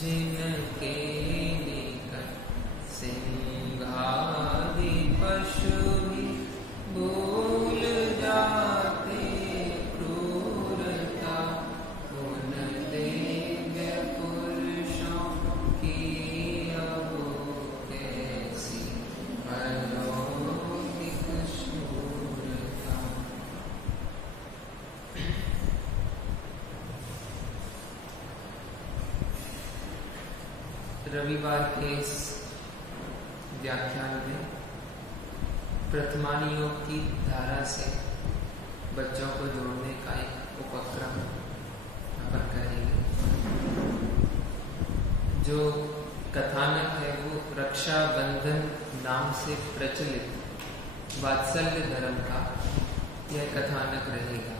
जिनके निकट सिंहादि पशु भी भूल जाते क्रूरता, उन दिव्य पुरुषों की अब कैसी अलौकिक शूरता। रविवार के इस व्याख्यान में प्रथमानी योग की धारा से बच्चों को जोड़ने का एक उपक्रम अपन करेंगे। जो कथानक है वो रक्षाबंधन नाम से प्रचलित वात्सल्य धर्म का यह कथानक रहेगा।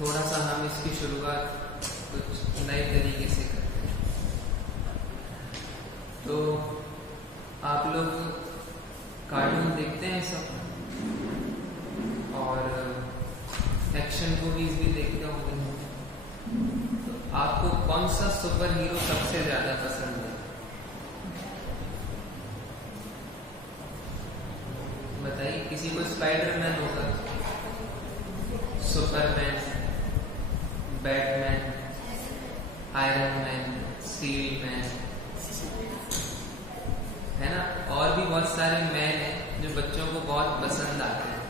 थोड़ा सा हम इसकी शुरुआत कुछ नए तरीके से करते हैं। तो आप लोग कार्टून देखते हैं सब, और एक्शन मूवीज भी देखते होंगे। तो आपको कौन सा सुपर हीरो सबसे ज्यादा पसंद है? बताइए। किसी को स्पाइडरमैन होगा, Superman, Batman, iron man, steel man, है ना। और भी बहुत सारे मैन हैं जो बच्चों को बहुत पसंद आते हैं।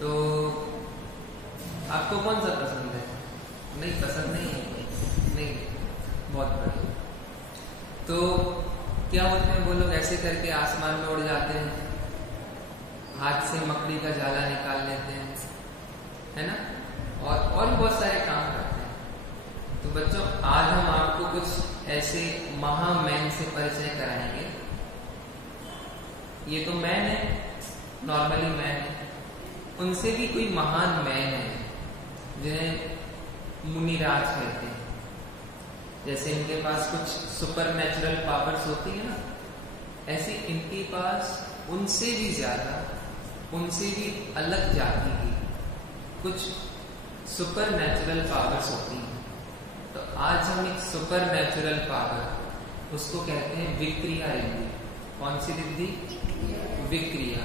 तो आपको कौन सा पसंद है? नहीं, पसंद नहीं है? नहीं, बहुत बढ़िया। तो क्या होते हैं वो लोग ऐसे करके आसमान में उड़ जाते हैं, हाथ से मकड़ी का जाला निकाल लेते हैं, है ना, और भी बहुत सारे काम करते हैं। तो बच्चों, आज हम आपको कुछ ऐसे महामैन से परिचय कराएंगे। ये तो मैन है, नॉर्मली मैन है, उनसे भी कोई महान मैन है जिन्हें मुनिराज कहते हैं। जैसे इनके पास कुछ सुपर नेचुरल पावर्स होती है ना, ऐसे इनके पास उनसे भी ज्यादा, उनसे भी अलग जाति की कुछ सुपर नेचुरल पावर्स होती हैं। तो आज हम एक सुपर नेचुरल पावर, उसको कहते हैं विक्रिया रिद्धि। कौन सी रिद्धि? विक्रिया।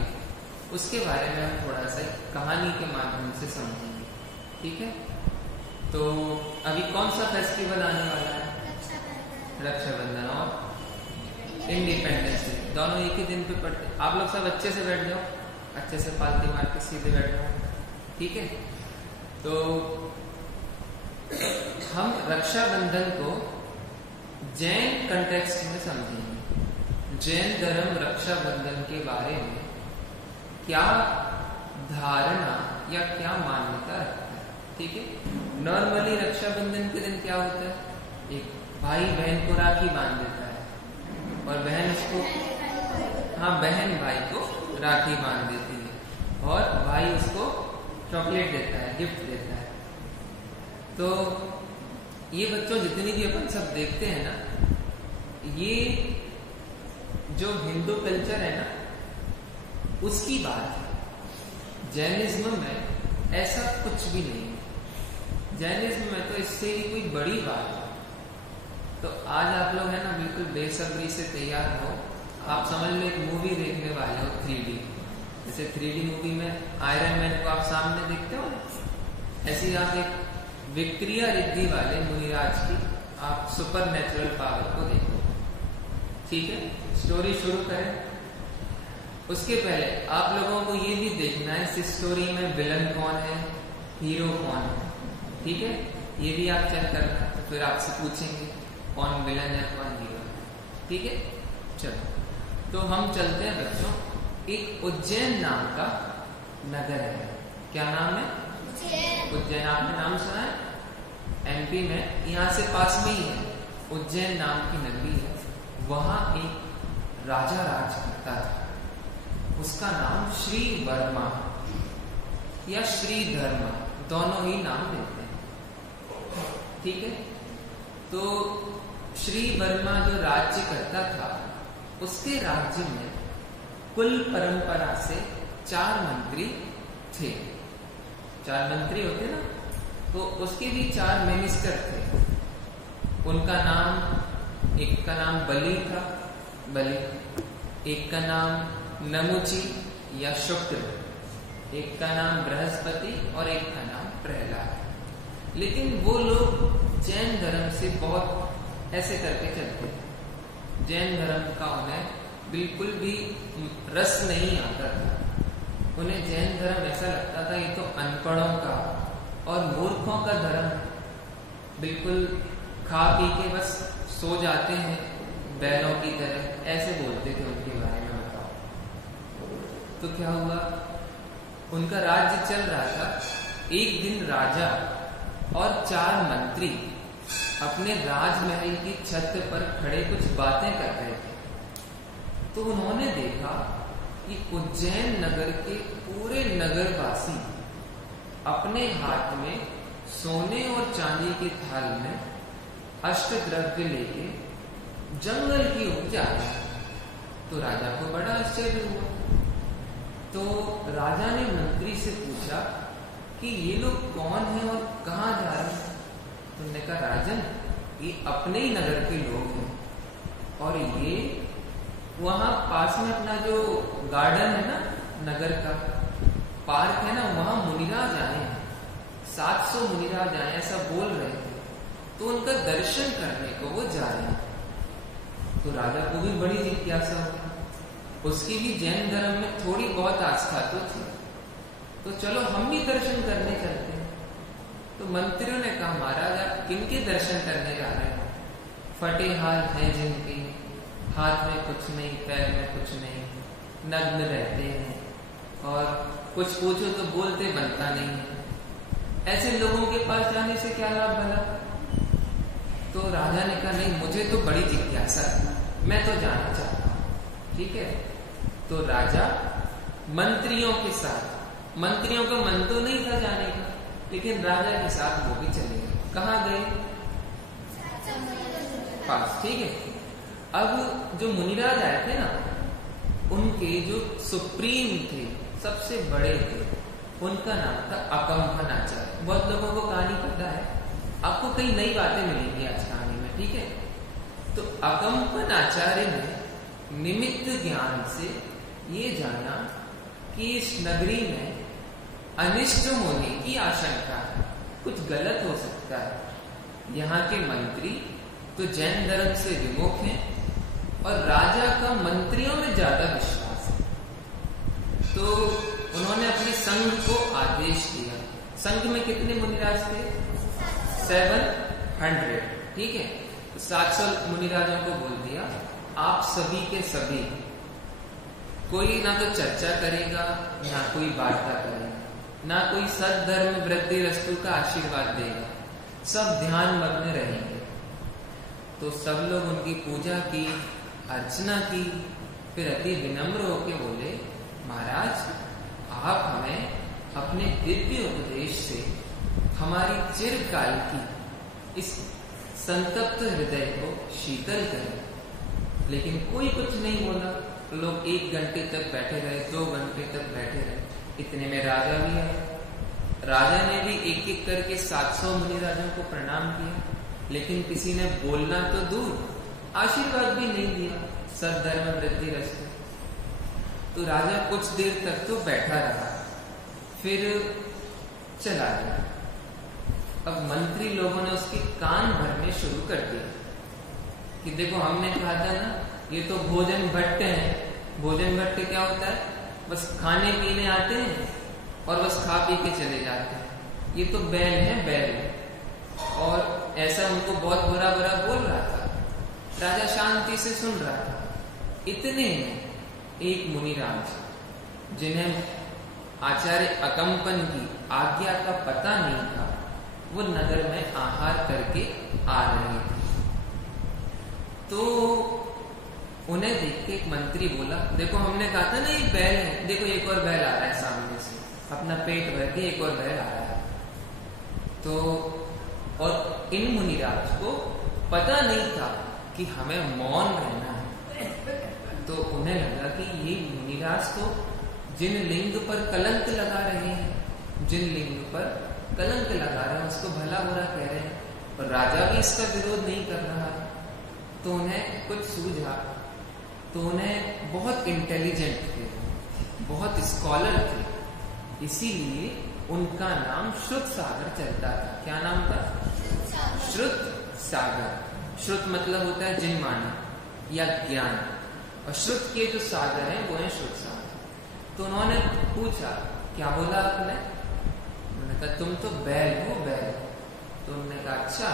उसके बारे में हम थोड़ा सा कहानी के माध्यम से समझेंगे, ठीक है। तो अभी कौन सा फेस्टिवल आने वाला है? रक्षाबंधन और इंडिपेंडेंस डे, दोनों एक ही दिन पे पड़ते। आप लोग सब अच्छे से बैठ जाओ, अच्छे से पालती मार के सीधे बैठ जाओ, ठीक है। तो हम रक्षाबंधन को जैन कंटेक्स्ट में समझेंगे। जैन धर्म रक्षाबंधन के बारे में क्या धारणा या क्या मान्यता रखता है, ठीक है। नॉर्मली रक्षाबंधन के दिन क्या होता है? एक भाई बहन को राखी बांध देता है और बहन उसको, हाँ, बहन भाई को राखी बांध देती है और भाई उसको चॉकलेट देता है, गिफ्ट देता है। तो ये बच्चों जितनी भी अपन सब देखते हैं ना, ये जो हिंदू कल्चर है ना, उसकी बात है। जैनिज्म में ऐसा कुछ भी नहीं है। जैनिज्म में तो इससे ही कोई बड़ी बात है। तो आज आप लोग है ना बिल्कुल बेसब्री से तैयार हो। आप समझ लो एक मूवी देखने वाले हो 3D। जैसे 3D मूवी में आयरन मैन को आप सामने देखते हो, ऐसे ही आप एक विक्रिया रिद्धि वाले मुनिराज की आप सुपर नेचुरल पावर को देखो, ठीक है। स्टोरी शुरू करें। उसके पहले आप लोगों को ये भी देखना है इस स्टोरी में विलन कौन है, हीरो कौन है, ठीक है। ये भी आप चेक करना, तो फिर आपसे पूछेंगे कौन विलन है कौन हीरो है, ठीक है। चलो, तो हम चलते हैं बच्चों। एक उज्जैन नाम का नगर है। क्या नाम है? उज्जैन। आपने नाम सुना है? एमपी में, यहाँ से पास में ही है, उज्जैन नाम की नगरी है। वहां एक राजा राज करता था। उसका नाम श्री वर्मा या श्रीधर्मा, दोनों ही नाम लेते हैं, ठीक है। तो श्री वर्मा जो राज्य करता था, उसके राज्य में कुल परंपरा से 4 मंत्री थे। 4 मंत्री होते ना, तो उसके भी 4 मिनिस्टर थे। उनका नाम, एक का नाम बलि था, बलि, एक का नाम नमुची या शुक्र, एक का नाम बृहस्पति और एक का नाम प्रहलाद। लेकिन वो लोग जैन धर्म से बहुत ऐसे करके चलते थे। जैन धर्म का उन्हें बिल्कुल भी रस नहीं आता था। उन्हें जैन धर्म ऐसा लगता था ये तो अनपढ़ों का और मूर्खों का धर्म, बिल्कुल खा पी के बस सो जाते हैं बैलों की तरह, ऐसे बोलते थे उनके बारे में। बताओ तो क्या हुआ, उनका राज्य चल रहा था। एक दिन राजा और 4 मंत्री अपने राजमहल की छत पर खड़े कुछ बातें कर रहे थे। तो उन्होंने देखा कि उज्जैन नगर के पूरे नगरवासी अपने हाथ में सोने और चांदी के थाल में अष्टद्रव्य लेके जंगल की ओर जा रहे हैं। तो राजा को बड़ा आश्चर्य हुआ। तो राजा ने मंत्री से पूछा कि ये लोग कौन हैं और कहाँ जा रहे हैं। तो उन्होंने कहा राजन, ये अपने ही नगर के लोग हैं और ये वहां पास में अपना जो गार्डन है ना, नगर का पार्क है ना, वहां मुनिराज आए हैं, 700 मुनिराज आए, ऐसा बोल रहे थे। तो उनका दर्शन करने को वो जा रहे हैं। तो राजा को भी बड़ी जिज्ञासा हुई। उसकी भी जैन धर्म में थोड़ी बहुत आस्था तो थी। तो चलो हम भी दर्शन करने चलते हैं। तो मंत्रियों ने कहा महाराज आप किनके दर्शन करने जा रहे हैं? फटे हाथ हैं जिनके, हाथ में कुछ नहीं, पैर में कुछ नहीं, नग्न रहते हैं और कुछ पूछो तो बोलते बनता नहीं है, ऐसे लोगों के पास जाने से क्या लाभ भला? तो राजा ने कहा नहीं, मुझे तो बड़ी जिज्ञासा है, मैं तो जाना चाहता हूं। ठीक है, तो राजा मंत्रियों के साथ, मंत्रियों का मन तो नहीं था जाने का, लेकिन राजा के साथ वो भी चले गए। कहाँ गए? पास। ठीक है, अब जो मुनिराज आए थे ना, उनके जो सुप्रीम थे, सबसे बड़े थे, उनका नाम था अकम्पनाचार्य। बहुत लोगों को कहानी पता है, आपको कई नई बातें मिलेंगी आज कहानी में। ठीक है, तो अकम्पनाचार्य ने निमित्त ज्ञान से ये जाना कि इस नगरी में अनिष्ट होने की आशंका है, कुछ गलत हो सकता है। यहाँ के मंत्री तो जैन धर्म से विमुख हैं और राजा का मंत्रियों में ज्यादा विश्वास है। तो उन्होंने अपने संघ को आदेश दिया। संघ में कितने मुनिराज थे? 700। ठीक है, 700 मुनिराजों को बोल दिया आप सभी के सभी, कोई ना तो चर्चा करेगा, ना कोई वार्ता करेगा, ना कोई सद्धर्म वृद्धि रस्तु का आशीर्वाद देगा, सब ध्यान मग्न रहेंगे। तो सब लोग उनकी पूजा की, अर्चना की, फिर अति विनम्र होकर बोले महाराज आप हमें अपने दिव्य उपदेश से हमारी चिरकाल की इस संतप्त हृदय को शीतल करें। लेकिन कोई कुछ नहीं बोला। लोग 1 घंटे तक बैठे रहे, 2 घंटे तक बैठे रहे। इतने में राजा भी आया। राजा ने भी एक एक करके 700 मुनिराजों को प्रणाम किया, लेकिन किसी ने बोलना तो दूर, आशीर्वाद भी नहीं दिया, सद्धर्म वृद्धि रस्तु। तो राजा कुछ देर तक तो बैठा रहा, फिर चला गया। अब मंत्री लोगों ने उसके कान भरने शुरू कर दिया कि देखो हमने कहा था ना, ये तो भोजन भट्ट हैं। भोजन भट्ट क्या होता है? बस खाने पीने आते हैं और बस खा पी के चले जाते हैं। ये तो बैल है, बैल। और ऐसा उनको बहुत बुरा बुरा बोल रहा था। राजा शांति से सुन रहा था। इतने में एक मुनिराज, जिन्हें आचार्य अकम्पन की आज्ञा का पता नहीं था, वो नगर में आहार करके आ रहे थे। तो उन्हें देख के एक मंत्री बोला देखो हमने कहा था ना ये बैल है, देखो एक और बैल आ रहा है सामने से, अपना पेट भर के एक और बैल आ रहा है। तो और इन मुनिराज को पता नहीं था कि हमें मौन रहना है। तो उन्हें लगा कि ये मुनिराज तो जिन लिंग पर कलंक लगा रहे हैं, जिन लिंग पर कलंक लगा रहे हैं उसको भला बुरा कह रहे हैं, और राजा भी इसका विरोध नहीं कर रहा है। तो उन्हें कुछ सूझा, तो उन्हें बहुत इंटेलिजेंट थे, बहुत स्कॉलर थे, इसीलिए उनका नाम श्रुत सागर चलता था। क्या नाम था? श्रुत सागर। श्रुत मतलब होता है जिनमानी या ज्ञान, और श्रुत के जो सागर हैं वो है श्रुत सागर। तो उन्होंने पूछा, क्या बोला आपने? उन्होंने कहा तुम तो बैल हो, बैल। तो उन्होंने कहा अच्छा।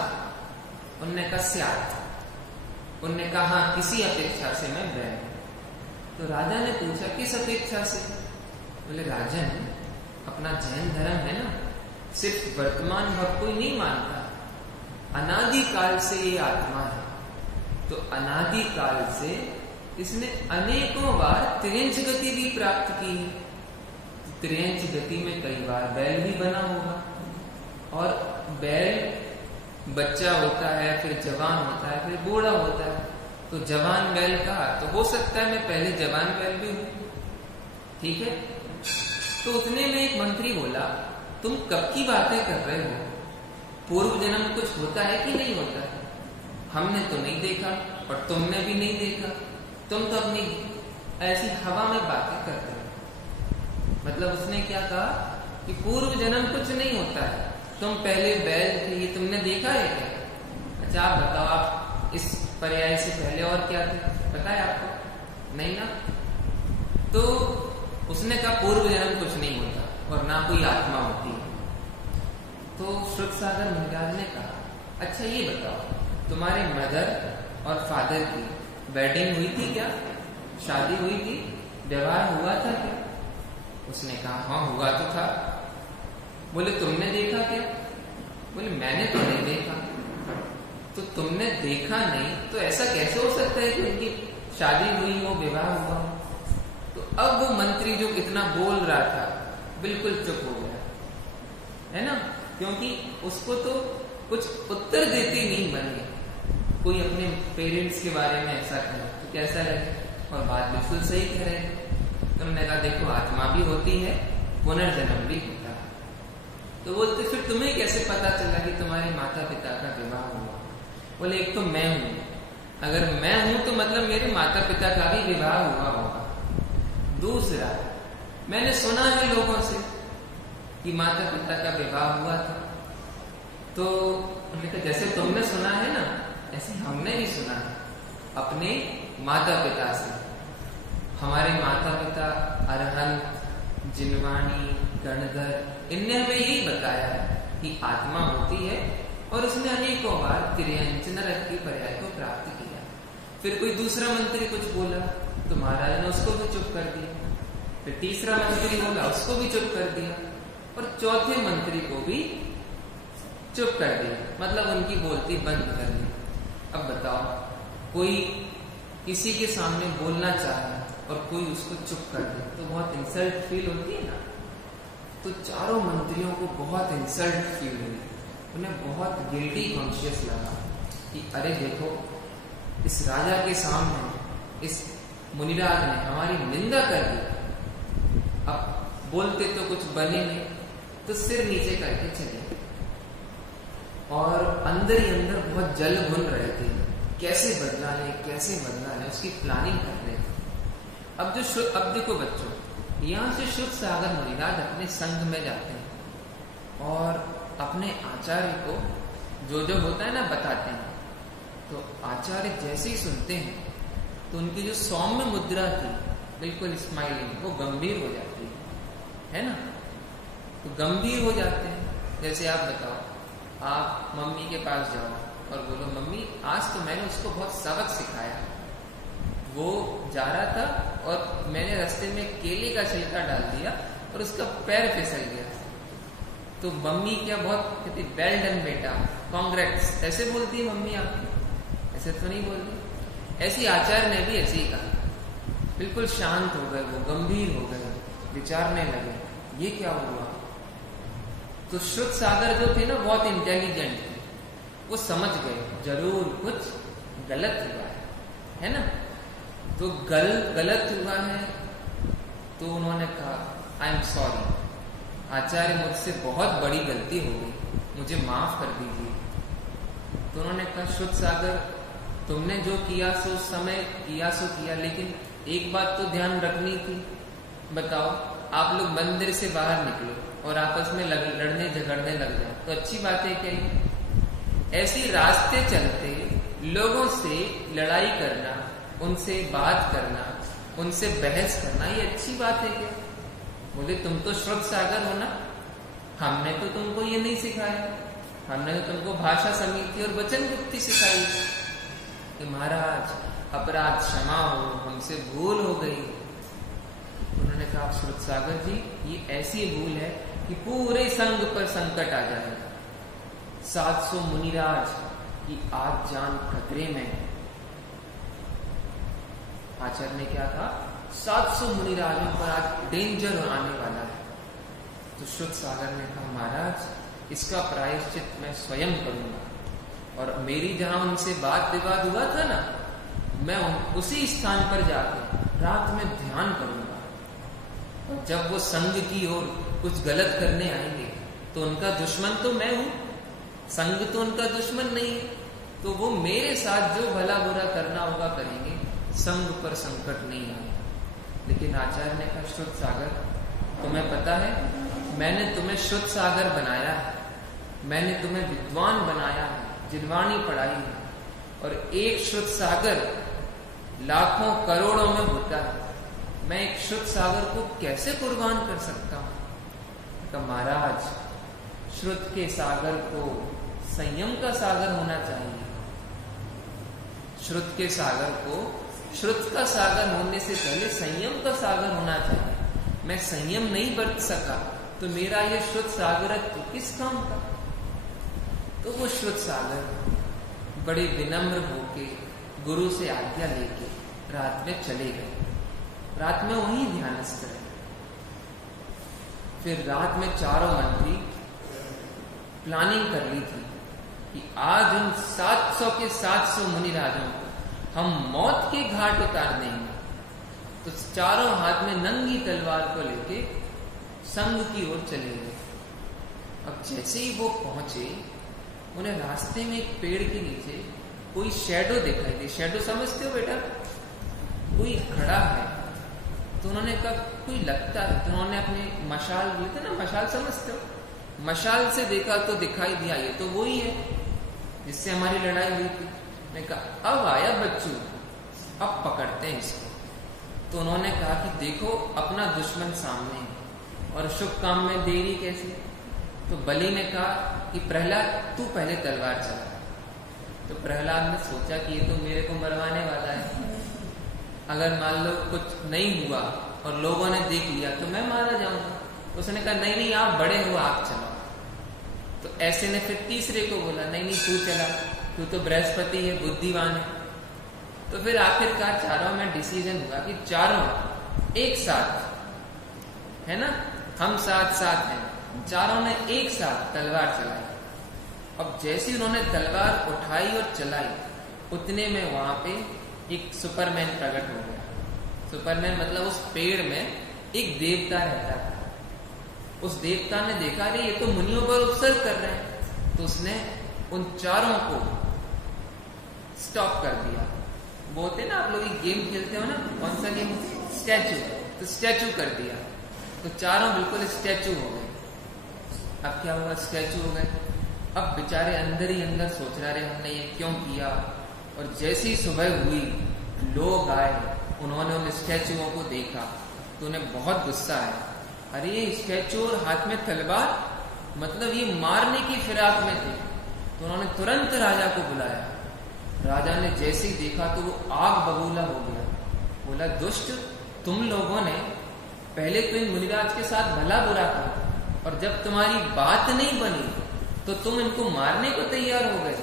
उन्होंने कहा स्यात। उन्होंने कहा हाँ, किसी अपेक्षा से मैं बैल हूं। तो राजा ने पूछा किस अपेक्षा से? बोले राजन, अपना जैन धर्म है ना, सिर्फ वर्तमान भाव कोई नहीं मानता, अनादि काल से ये आत्मा है। तो अनादि काल से इसने अनेकों बार त्रियंच गति भी प्राप्त की है। त्रियंच गति में कई बार बैल भी बना होगा, और बैल बच्चा होता है, फिर जवान होता है, फिर बूढ़ा होता है। तो जवान बैल का तो हो सकता है मैं पहले जवान बैल भी हूं, ठीक है। तो उतने में एक मंत्री बोला, तुम कब की बातें कर रहे हो? पूर्व जन्म कुछ होता है कि नहीं होता है? हमने तो नहीं देखा और तुमने भी नहीं देखा, तुम तो अपनी ऐसी हवा में बातें कर रहे हो। मतलब उसने क्या कहा कि पूर्व जन्म कुछ नहीं होता है, तुम पहले बैल थे, ये तुमने देखा है क्या? अच्छा आप बताओ, आप इस पर्याय से पहले और क्या थे, पता है आपको? नहीं ना। तो उसने कहा पूर्व जन्म कुछ नहीं होता और ना कोई आत्मा होती है। तो श्रुत सागर महाराज ने कहा अच्छा ये बताओ, तुम्हारे मदर और फादर की वेडिंग हुई थी क्या? शादी हुई थी? विवाह हुआ था क्या? उसने कहा हाँ हुआ तो था। बोले तुमने देखा क्या? बोले मैंने तो नहीं देखा। तो तुमने देखा नहीं तो ऐसा कैसे हो सकता है कि उनकी शादी हुई हो, विवाह हुआ? तो अब वो मंत्री जो इतना बोल रहा था बिल्कुल चुप हो गया, है ना, क्योंकि उसको तो कुछ उत्तर देती नहीं बनी। कोई अपने पेरेंट्स के बारे में ऐसा कहे तो कैसा लगे, और बात बिल्कुल सही कह रहे हैं। तो उन्होंने कहा देखो आत्मा भी होती है, पुनर्जन्म भी होता है। तो बोलते फिर तुम्हें कैसे पता चला कि तुम्हारे माता पिता का विवाह हुआ? बोले एक तो मैं हूं, अगर मैं हूं तो मतलब मेरे माता पिता का भी विवाह हुआ होगा। दूसरा, मैंने सुना है लोगों से कि माता पिता का विवाह हुआ था। तो उन्होंने कहा जैसे तुमने सुना है ना, ऐसे हमने भी सुना है अपने माता पिता से। हमारे माता पिता अरहंत, जिनवाणी, गणधर, इनने हमें यही बताया है कि आत्मा होती है और उसने अनेकों बार तिर्यंच नरक की पर्याय को प्राप्त किया। फिर कोई दूसरा मंत्री कुछ बोला तो महाराज ने उसको भी चुप कर दिया। फिर तीसरा मंत्री बोला, उसको भी चुप कर दिया, और चौथे मंत्री को भी चुप कर दिया, मतलब उनकी बोलती बंद कर दी। अब बताओ, कोई किसी के सामने बोलना चाहे और कोई उसको चुप कर दे तो बहुत इंसल्ट फील होती है ना। तो चारों मंत्रियों को बहुत इंसल्ट फील हुई, उन्हें बहुत गिल्टी कॉन्शियस लगा कि अरे देखो, इस राजा के सामने इस मुनिराज ने हमारी निंदा कर दी, अब बोलते तो कुछ बने नहीं, तो सिर नीचे करके चले। और अंदर ही अंदर बहुत जल भुन रहे थे, कैसे बदला ले, कैसे बदला ले, उसकी प्लानिंग कर रहे थे। अब देखो बच्चों, यहाँ से श्रुत सागर मुनिराज अपने संघ में जाते हैं और अपने आचार्य को जो जो होता है ना बताते हैं। तो आचार्य जैसे ही सुनते हैं तो उनकी जो सौम्य मुद्रा थी, बिल्कुल स्माइलिंग, वो गंभीर हो जाती है ना। तो गंभीर हो जाते हैं। जैसे आप बताओ, आप मम्मी के पास जाओ और बोलो मम्मी आज तो मैंने उसको बहुत सबक सिखाया, वो जा रहा था और मैंने रास्ते में केले का छिलका डाल दिया और उसका पैर फिसल गया। तो मम्मी क्या बहुत कहती, वेल डन बेटा, कांग्रेट्स, ऐसे बोलती है मम्मी आपकी? ऐसे तो नहीं बोलती। ऐसी आचार्य ने भी ऐसे ही कहा। बिल्कुल शांत हो गए, वो गंभीर हो गए, विचारने लगे ये क्या हुआ। तो श्रुत सागर जो थे ना बहुत इंटेलिजेंट थे, वो समझ गए जरूर कुछ गलत हुआ है ना। तो गलत हुआ है तो उन्होंने कहा आई एम सॉरी आचार्य, मुझसे बहुत बड़ी गलती हो गई, मुझे माफ कर दीजिए। तो उन्होंने कहा शुद्ध सागर, तुमने जो किया सो उस समय किया सो किया, लेकिन एक बात तो ध्यान रखनी थी। बताओ, आप लोग मंदिर से बाहर निकलो और आपस में लड़ने झगड़ने लग जाओ तो अच्छी बात है क्या? ऐसी रास्ते चलते लोगों से लड़ाई करना, उनसे बात करना, उनसे बहस करना, ये अच्छी बात है क्या? बोले तुम तो श्रुत सागर हो ना, हमने तो तुमको ये नहीं सिखाया, हमने तो तुमको भाषा समिति और वचन गुप्ति सिखाई कि महाराज अपराध क्षमा हो, हमसे भूल हो गई। उन्होंने कहा श्रुत सागर जी, ये ऐसी भूल है कि पूरे संघ पर संकट आ जाएगा। 700 मुनिराज की आज जान खतरे में है। आचार्य ने क्या कहा? 700 मुनिराजों पर आज डेंजर आने वाला है। तो शुद्ध सागर ने कहा महाराज इसका प्रायश्चित मैं स्वयं करूंगा, और मेरी जहां उनसे बात विवाद हुआ था ना, मैं उसी स्थान पर जाकर रात में ध्यान करूंगा। और जब वो संघ की ओर कुछ गलत करने आएंगे तो उनका दुश्मन तो मैं हूं, संघ तो उनका दुश्मन नहीं है, तो वो मेरे साथ जो भला बुरा करना होगा करेंगे, संघ पर संकट नहीं आएगा। लेकिन आचार्य ने कहा शुद्ध सागर, तुम्हें पता है मैंने तुम्हें शुद्ध सागर बनाया है, मैंने तुम्हें विद्वान बनाया है, जिनवाणी पढ़ाई है, और एक शुद्ध सागर लाखों करोड़ों में होता है, मैं एक शुद्ध सागर को कैसे कुर्बान कर सकता हूं? तो महाराज श्रुत के सागर को संयम का सागर होना चाहिए। श्रुत के सागर को श्रुत का सागर होने से पहले संयम का सागर होना चाहिए। मैं संयम नहीं बरत सका तो मेरा ये श्रुत सागर तो किस काम का? तो वो श्रुत सागर बड़े विनम्र होके गुरु से आज्ञा लेके रात में चले गए। रात में वहीं ध्यानस्थ रहे। फिर रात में चारों मंत्री प्लानिंग कर ली थी कि आज उन 700 के 700 मुनिराजों को हम मौत के घाट उतार देंगे। तो चारों हाथ में नंगी तलवार को लेके संघ की ओर चले गए। अब जैसे ही वो पहुंचे, उन्हें रास्ते में एक पेड़ के नीचे कोई शैडो दिखाई दी। शैडो समझते हो बेटा? कोई खड़ा है। तो उन्होंने कहा कोई लगता है, तो उन्होंने अपने मशाल लिए थे ना, मशाल समझते हो? मशाल से देखा तो दिखाई दिया ये तो वही है जिससे हमारी लड़ाई हुई थी। मैं कहा अब आया बच्चू, अब पकड़ते हैं इसको। तो उन्होंने कहा कि देखो अपना दुश्मन सामने है और शुभ काम में देरी कैसे? तो बलि ने कहा कि प्रहलाद तू पहले तलवार चला। तो प्रहलाद ने सोचा कि ये तो मेरे को मरवाने वाला है, अगर मान लो कुछ नहीं हुआ और लोगों ने देख लिया तो मैं मारा जाऊंगा। तो उसने कहा नहीं नहीं आप बड़े हो, आप चलो। तो ऐसे ने फिर तीसरे को बोला नहीं नहीं तू चला, तू तो बृहस्पति है, बुद्धिमान है। तो फिर आखिरकार चारों में डिसीजन हुआ कि चारों एक साथ है ना, हम साथ साथ हैं, चारों ने एक साथ तलवार चलाई। अब जैसे उन्होंने तलवार उठाई और चलाई, उतने में वहां पे एक सुपरमैन प्रकट हो गया। सुपरमैन मतलब उस पेड़ में एक देवता रहता था। उस देवता ने देखा अरे ये तो मुनियों पर उपसर्ग कर रहे हैं, तो उसने उन चारों को स्टॉप कर दिया। वो होते ना, आप लोग एक गेम खेलते हो ना, कौन सा गेम? स्टैचू। तो स्टैचू कर दिया, तो चारों बिल्कुल स्टैचू हो गए। अब क्या हुआ? स्टैचू हो गए। अब बेचारे अंदर ही अंदर सोच रहे हमने ये क्यों किया। और जैसी सुबह हुई, लोग आए, उन्होंने उन स्टैचुओं को देखा तो उन्हें बहुत गुस्सा आया। अरे ये स्टैचू और हाथ में तलवार, मतलब ये मारने की फिराक में थे। तो उन्होंने तुरंत राजा को बुलाया। राजा ने जैसे ही देखा तो वो आग बबूला हो गया। बोला दुष्ट, तुम लोगों ने पहले तो इन मुनिराज के साथ भला बुरा कहा, और जब तुम्हारी बात नहीं बनी तो तुम इनको मारने को तैयार हो गए।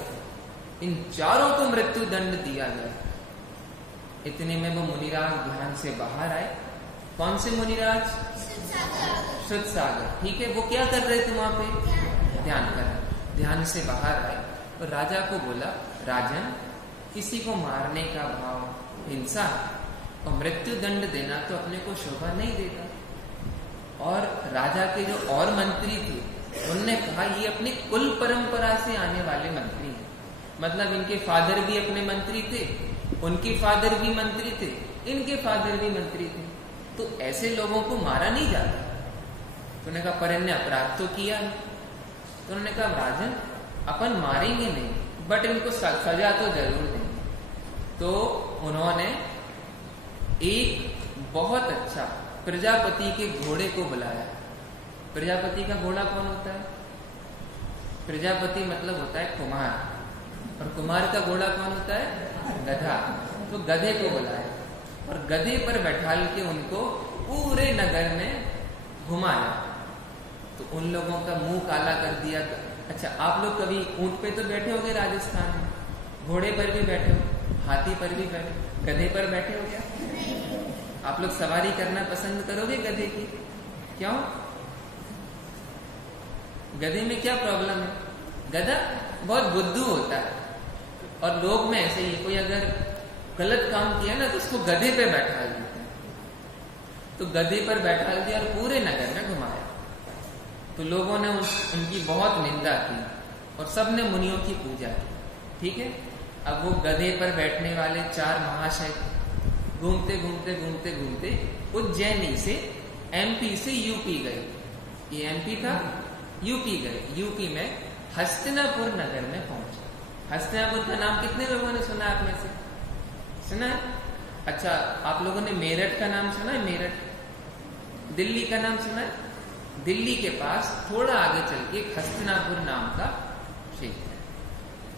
इन चारों को मृत्यु दंड दिया गया। इतने में वो मुनिराज ध्यान से बाहर आए। कौन से मुनिराज? शुद्ध सागर। ठीक है, वो क्या कर रहे थे वहां पे? ध्यान कर रहे। ध्यान से बाहर आए और राजा को बोला राजन, किसी को मारने का भाव हिंसा है, और मृत्यु दंड देना तो अपने को शोभा नहीं देता। और राजा के जो और मंत्री थे उनने कहा ये अपनी कुल परंपरा से आने वाले मंत्री हैं, मतलब इनके फादर भी अपने मंत्री थे, उनके फादर भी मंत्री थे, इनके फादर भी मंत्री थे, तो ऐसे लोगों को मारा नहीं जाता। तो उन्होंने कहा पर इन्होंने अपराध तो किया है। तो उन्होंने कहा राजन अपन मारेंगे नहीं, बट इनको सजा तो जरूर देंगे। तो उन्होंने एक बहुत अच्छा प्रजापति के घोड़े को बुलाया। प्रजापति का घोड़ा कौन होता है? प्रजापति मतलब होता है कुमार, और कुमार का घोड़ा कौन होता है? गधा। तो गधे को बुलाया और गधे पर बैठाल के उनको पूरे नगर में घुमाया। तो उन लोगों का मुंह काला कर दिया। अच्छा, आप लोग कभी ऊंट पे तो बैठे होंगे राजस्थान में, घोड़े पर भी बैठे हो, हाथी पर भी बैठे, गधे पर बैठे हो क्या? आप लोग सवारी करना पसंद करोगे गधे की? क्यों? गधे में क्या प्रॉब्लम है? गधा बहुत बुद्धू होता है, और लोग में ऐसे ही कोई अगर गलत काम किया ना तो उसको गधे पे बैठा देते हैं। तो गधे पर बैठा दिया और पूरे नगर में घुमाया। तो लोगों ने उनकी बहुत निंदा की और सबने मुनियों की पूजा की। ठीक है, अब वो गधे पर बैठने वाले 4 महाशय घूमते घूमते घूमते घूमते उज्जैनी से एमपी से यूपी गए। ये एमपी था, यूपी गए। यूपी में हस्तिनापुर नगर में पहुंचे। हस्तिनापुर का नाम कितने लोगों ने सुना? आप में से सुना है? अच्छा, आप लोगों ने मेरठ का नाम सुना है? मेरठ दिल्ली का नाम सुना है? दिल्ली के पास थोड़ा आगे चल के हस्तिनापुर नाम का क्षेत्र है।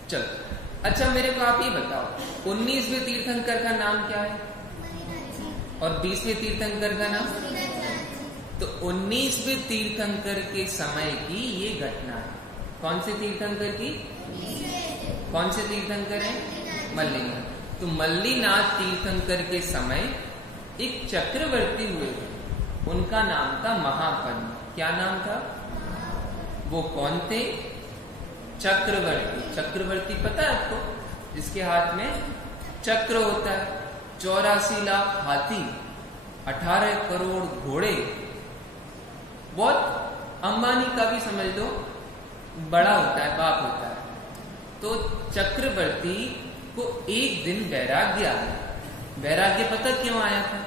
चलो, अच्छा मेरे को आप ये बताओ 19वें तीर्थंकर का नाम क्या है और 20वें तीर्थंकर का नाम? तो 19वें तीर्थंकर के समय की ये घटना है। कौन से तीर्थंकर की? कौन से तीर्थंकर है? मल्लीनाथ। तो मल्लीनाथ तीर्थंकर के समय एक चक्रवर्ती हुए थे, उनका नाम था महापद्म। क्या नाम था? वो कौन थे? चक्रवर्ती। चक्रवर्ती पता है आपको? जिसके हाथ में चक्र होता है, 84 लाख हाथी, 18 करोड़ घोड़े, बहुत अंबानी का भी समझ लो बड़ा होता है, बाप होता है। तो चक्रवर्ती को एक दिन वैराग्य आया। वैराग्य पता क्यों आया था?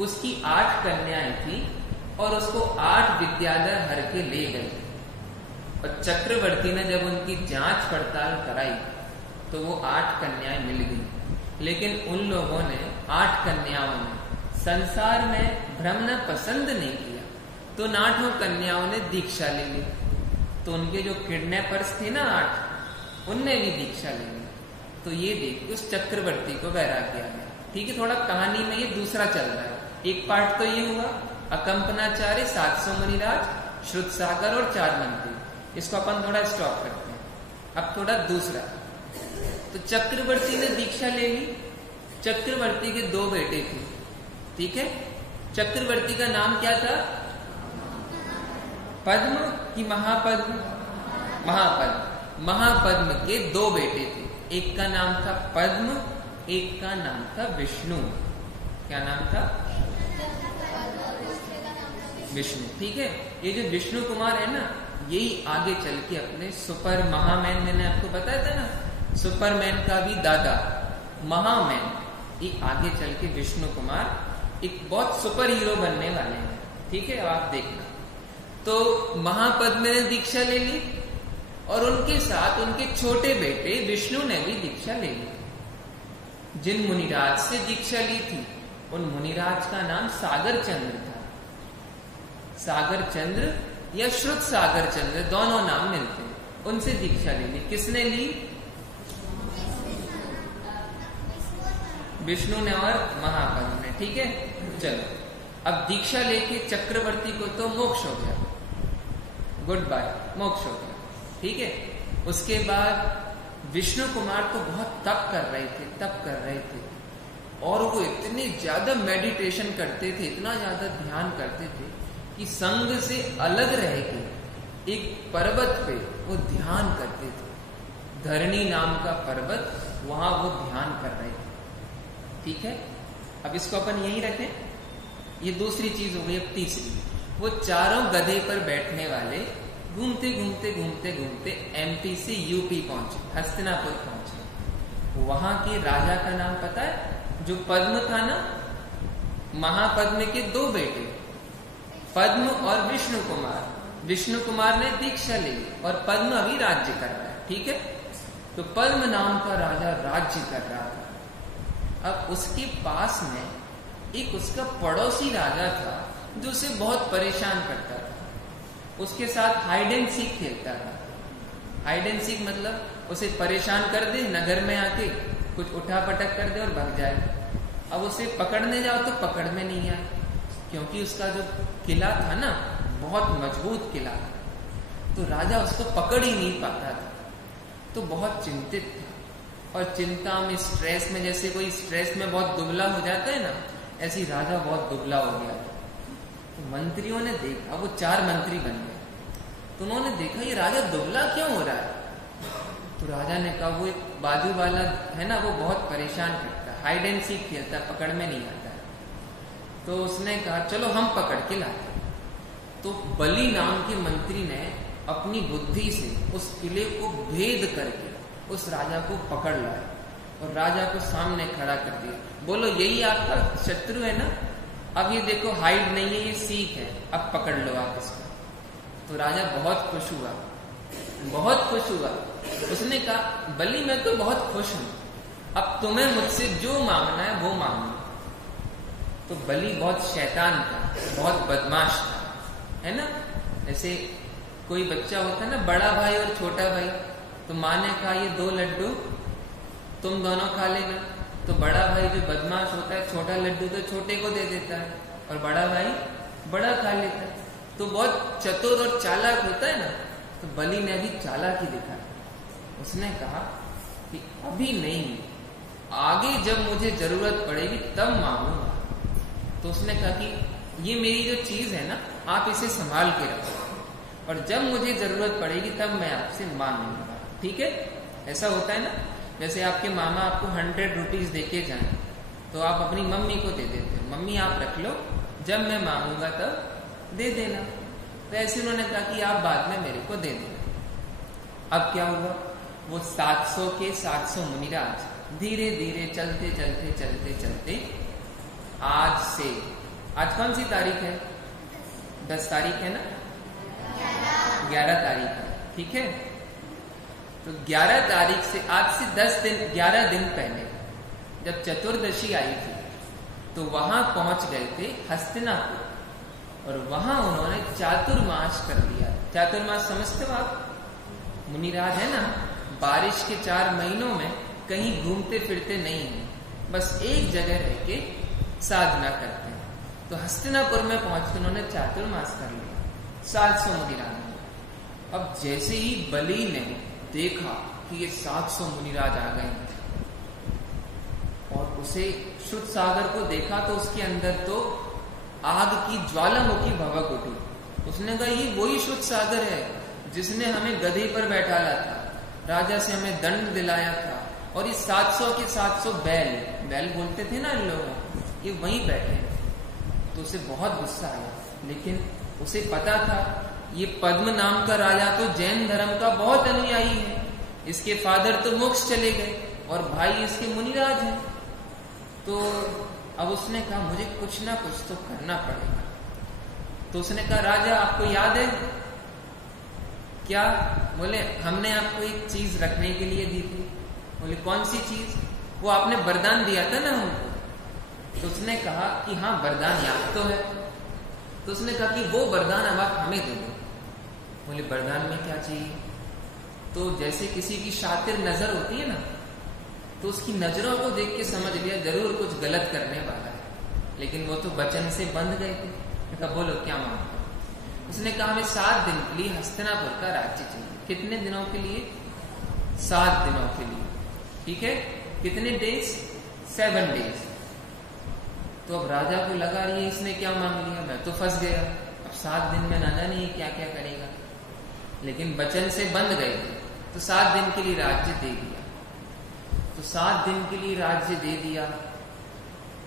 उसकी 8 कन्याएं थी और उसको 8 विद्यालय हर के ले गए। और चक्रवर्ती ने जब उनकी जांच पड़ताल कराई तो वो 8 कन्याएं मिल गई। लेकिन उन लोगों ने 8 कन्याओं ने संसार में भ्रमण पसंद नहीं किया, तो 8 कन्याओं ने दीक्षा ले ली। तो उनके जो किडनैपर्स थे ना 8, उनने भी दीक्षा ले ली। तो ये देख उस चक्रवर्ती को वैराग्य आ गया। ठीक है, थोड़ा कहानी में ये दूसरा चल रहा है। एक पार्ट तो ये हुआ अकंपनाचार्य, 700 मुनिराज, श्रुत सागर और 4 मंत्री। इसको अपन थोड़ा स्टॉप करते हैं। अब थोड़ा दूसरा, तो चक्रवर्ती ने दीक्षा ले ली। चक्रवर्ती के 2 बेटे थे। ठीक है, चक्रवर्ती का नाम क्या था? पद्म कि महापद्म? महापद्म। महापद्म के 2 बेटे थे। एक का नाम था पद्म, एक का नाम था विष्णु। क्या नाम था? विष्णु। ठीक है, ये जो विष्णु कुमार है ना, यही आगे चल के अपने सुपर महामैन, मैंने आपको बताया था ना, सुपरमैन का भी दादा महामैन, ये आगे चल के विष्णु कुमार एक बहुत सुपर हीरो बनने वाले हैं। ठीक है, आप देखना। तो महापद्म ने दीक्षा ले ली और उनके साथ उनके छोटे बेटे विष्णु ने भी दीक्षा ले ली। जिन मुनिराज से दीक्षा ली थी उन मुनिराज का नाम सागर चंद्र था। सागर चंद्र या श्रुत सागर चंद्र, दोनों नाम मिलते हैं। उनसे दीक्षा ले ली। किसने ली? विष्णु ने और महापद्म ने। ठीक है, चलो अब दीक्षा लेके चक्रवर्ती को तो मोक्ष हो गया, गुड बाय, मोक्ष हो गया। ठीक है, उसके बाद विष्णु कुमार तो बहुत तप कर रहे थे और वो इतने ज्यादा मेडिटेशन करते थे, इतना ज्यादा ध्यान करते थे कि संग से अलग रह के एक पर्वत पे वो ध्यान करते थे। धरणी नाम का पर्वत, वहां वो ध्यान कर रहे थे। ठीक है, अब इसको अपन यही रखें। ये दूसरी चीज हो गई। अब तीसरी, वो चारों गधे पर बैठने वाले घूमते घूमते घूमते घूमते एमपी से यूपी पहुंचे, हस्तिनापुर पहुंचे। वहां के राजा का नाम पता है? जो पद्म था ना, महापद्म के 2 बेटे, पद्म और विष्णु कुमार। विष्णु कुमार ने दीक्षा ली और पद्म अभी राज्य कर रहा है, ठीक है। तो पद्म नाम का राजा राज्य कर रहा था। अब उसके पास में एक उसका पड़ोसी राजा था जो उसे बहुत परेशान करता था। उसके साथ हाइड एंड सीक खेलता था। हाइड एंड सीक मतलब उसे परेशान कर दे, नगर में आके कुछ उठा पटक कर दे और भाग जाए। अब उसे पकड़ने जाओ तो पकड़ में नहीं आए, क्योंकि उसका जो किला था ना, बहुत मजबूत किला था। तो राजा उसको पकड़ ही नहीं पाता था। तो बहुत चिंतित था, और चिंता में, स्ट्रेस में, जैसे कोई स्ट्रेस में बहुत दुबला हो जाता है ना, ऐसे ही राजा बहुत दुबला हो गया था। तो मंत्रियों ने देखा, वो 4 मंत्री बन गए। तो उन्होंने देखा ये राजा दुबला क्यों हो रहा है। तो राजा ने कहा वो एक बाजू वाला है ना, वो बहुत परेशान करता है, हाइड एंड सीक खेलता है, पकड़ में नहीं आता है। तो उसने कहा चलो हम पकड़ के लाते। तो बलि नाम के मंत्री ने अपनी बुद्धि से उस किले को भेद करके उस राजा को पकड़ लाया और राजा को सामने खड़ा कर दिया। बोलो यही आपका शत्रु है ना, अब ये देखो हाइड नहीं है, ये सीख है, अब पकड़ लो आप इसको। तो राजा बहुत खुश हुआ, बहुत खुश हुआ। उसने कहा बलि मैं तो बहुत खुश हूं, अब तुम्हें मुझसे जो मांगना है वो मांगो। तो बलि बहुत शैतान था, बहुत बदमाश था, है ना। जैसे कोई बच्चा होता है ना, बड़ा भाई और छोटा भाई, तो माँ ने कहा ये 2 लड्डू तुम दोनों खा लेना। तो बड़ा भाई जो बदमाश होता है, छोटा लड्डू तो छोटे को दे देता है और बड़ा भाई बड़ा खा लेता है। तो बहुत चतुर और चालाक होता है ना। तो बलि ने भी चालाकी दिखाई। उसने कहा कि अभी नहीं, आगे जब मुझे जरूरत पड़ेगी तब मांगूंगा। तो उसने कहा कि ये मेरी जो चीज है ना, आप इसे संभाल के रखो, और जब मुझे जरूरत पड़ेगी तब मैं आपसे मांगूंगा, ठीक है। ऐसा होता है ना, जैसे आपके मामा आपको 100 रुपीज देके जाए तो आप अपनी मम्मी को दे देते हो, मम्मी आप रख लो, जब मैं मांगूंगा तब दे देना। तो ऐसे उन्होंने कहा कि आप बाद में मेरे को दे देना। अब क्या हुआ, वो 700 के 700 मुनिराज धीरे धीरे चलते चलते चलते चलते आज से, आज कौन सी तारीख है? 10 तारीख है ना, 11 तारीख है, ठीक है। तो 11 तारीख से, आज से 10 दिन, 11 दिन पहले जब चतुर्दशी आई थी, तो वहां पहुंच गए थे हस्तिनापुर, और वहां उन्होंने चातुर्मास कर लिया। चातुर्मास समझते हो आप? मुनिराज है ना, बारिश के 4 महीनों में कहीं घूमते फिरते नहीं है, बस एक जगह रह के साधना करते हैं। तो हस्तिनापुर में पहुंच के उन्होंने चातुर्मास कर लिया 700 मुनिराज। अब जैसे ही बलि ने देखा कि ये 700 मुनिराज आ गए और उसे शुद्ध सागर को देखा, तो उसके अंदर तो आग की ज्वालामुखी भभक उठी। उसने कहा ये वही शुद्ध सागर है जिसने हमें गधे पर बैठाया था, राजा से हमें दंड दिलाया था, और ये 700 के 700 बैल बोलते थे ना इन लोगों, ये वहीं बैठे। तो उसे बहुत गुस्सा आया, लेकिन उसे पता था ये पद्म नाम का राजा तो जैन धर्म का बहुत अनुयायी है, इसके फादर तो मोक्ष चले गए और भाई इसके मुनिराज हैं। तो अब उसने कहा मुझे कुछ ना कुछ तो करना पड़ेगा। तो उसने कहा राजा आपको याद है क्या? बोले हमने आपको एक चीज रखने के लिए दी थी। बोले कौन सी चीज? वो आपने वरदान दिया था ना हमको। तो उसने कहा कि हाँ वरदान याद तो है। तो उसने कहा कि वो वरदान अब आप हमें दे दो। बोले वरदान में क्या चाहिए? तो जैसे किसी की शातिर नजर होती है ना, तो उसकी नजरों को देख के समझ लिया जरूर कुछ गलत करने वाला है, लेकिन वो तो वचन से बंध गए थे। कहा बोलो क्या मांगते? उसने कहा हमें 7 दिन के लिए हस्तिनापुर का राज्य चाहिए। कितने दिनों के लिए? 7 दिनों के लिए, ठीक है। कितने डेज? 7 डेज। तो अब राजा को लगा ये इसने क्या मांग लिया, मैं तो फंस गया, अब 7 दिन में ना जाने क्या क्या करेगा। लेकिन वचन से बंध गए थे, तो 7 दिन के लिए राज्य दे दिया। तो 7 दिन के लिए राज्य दे दिया।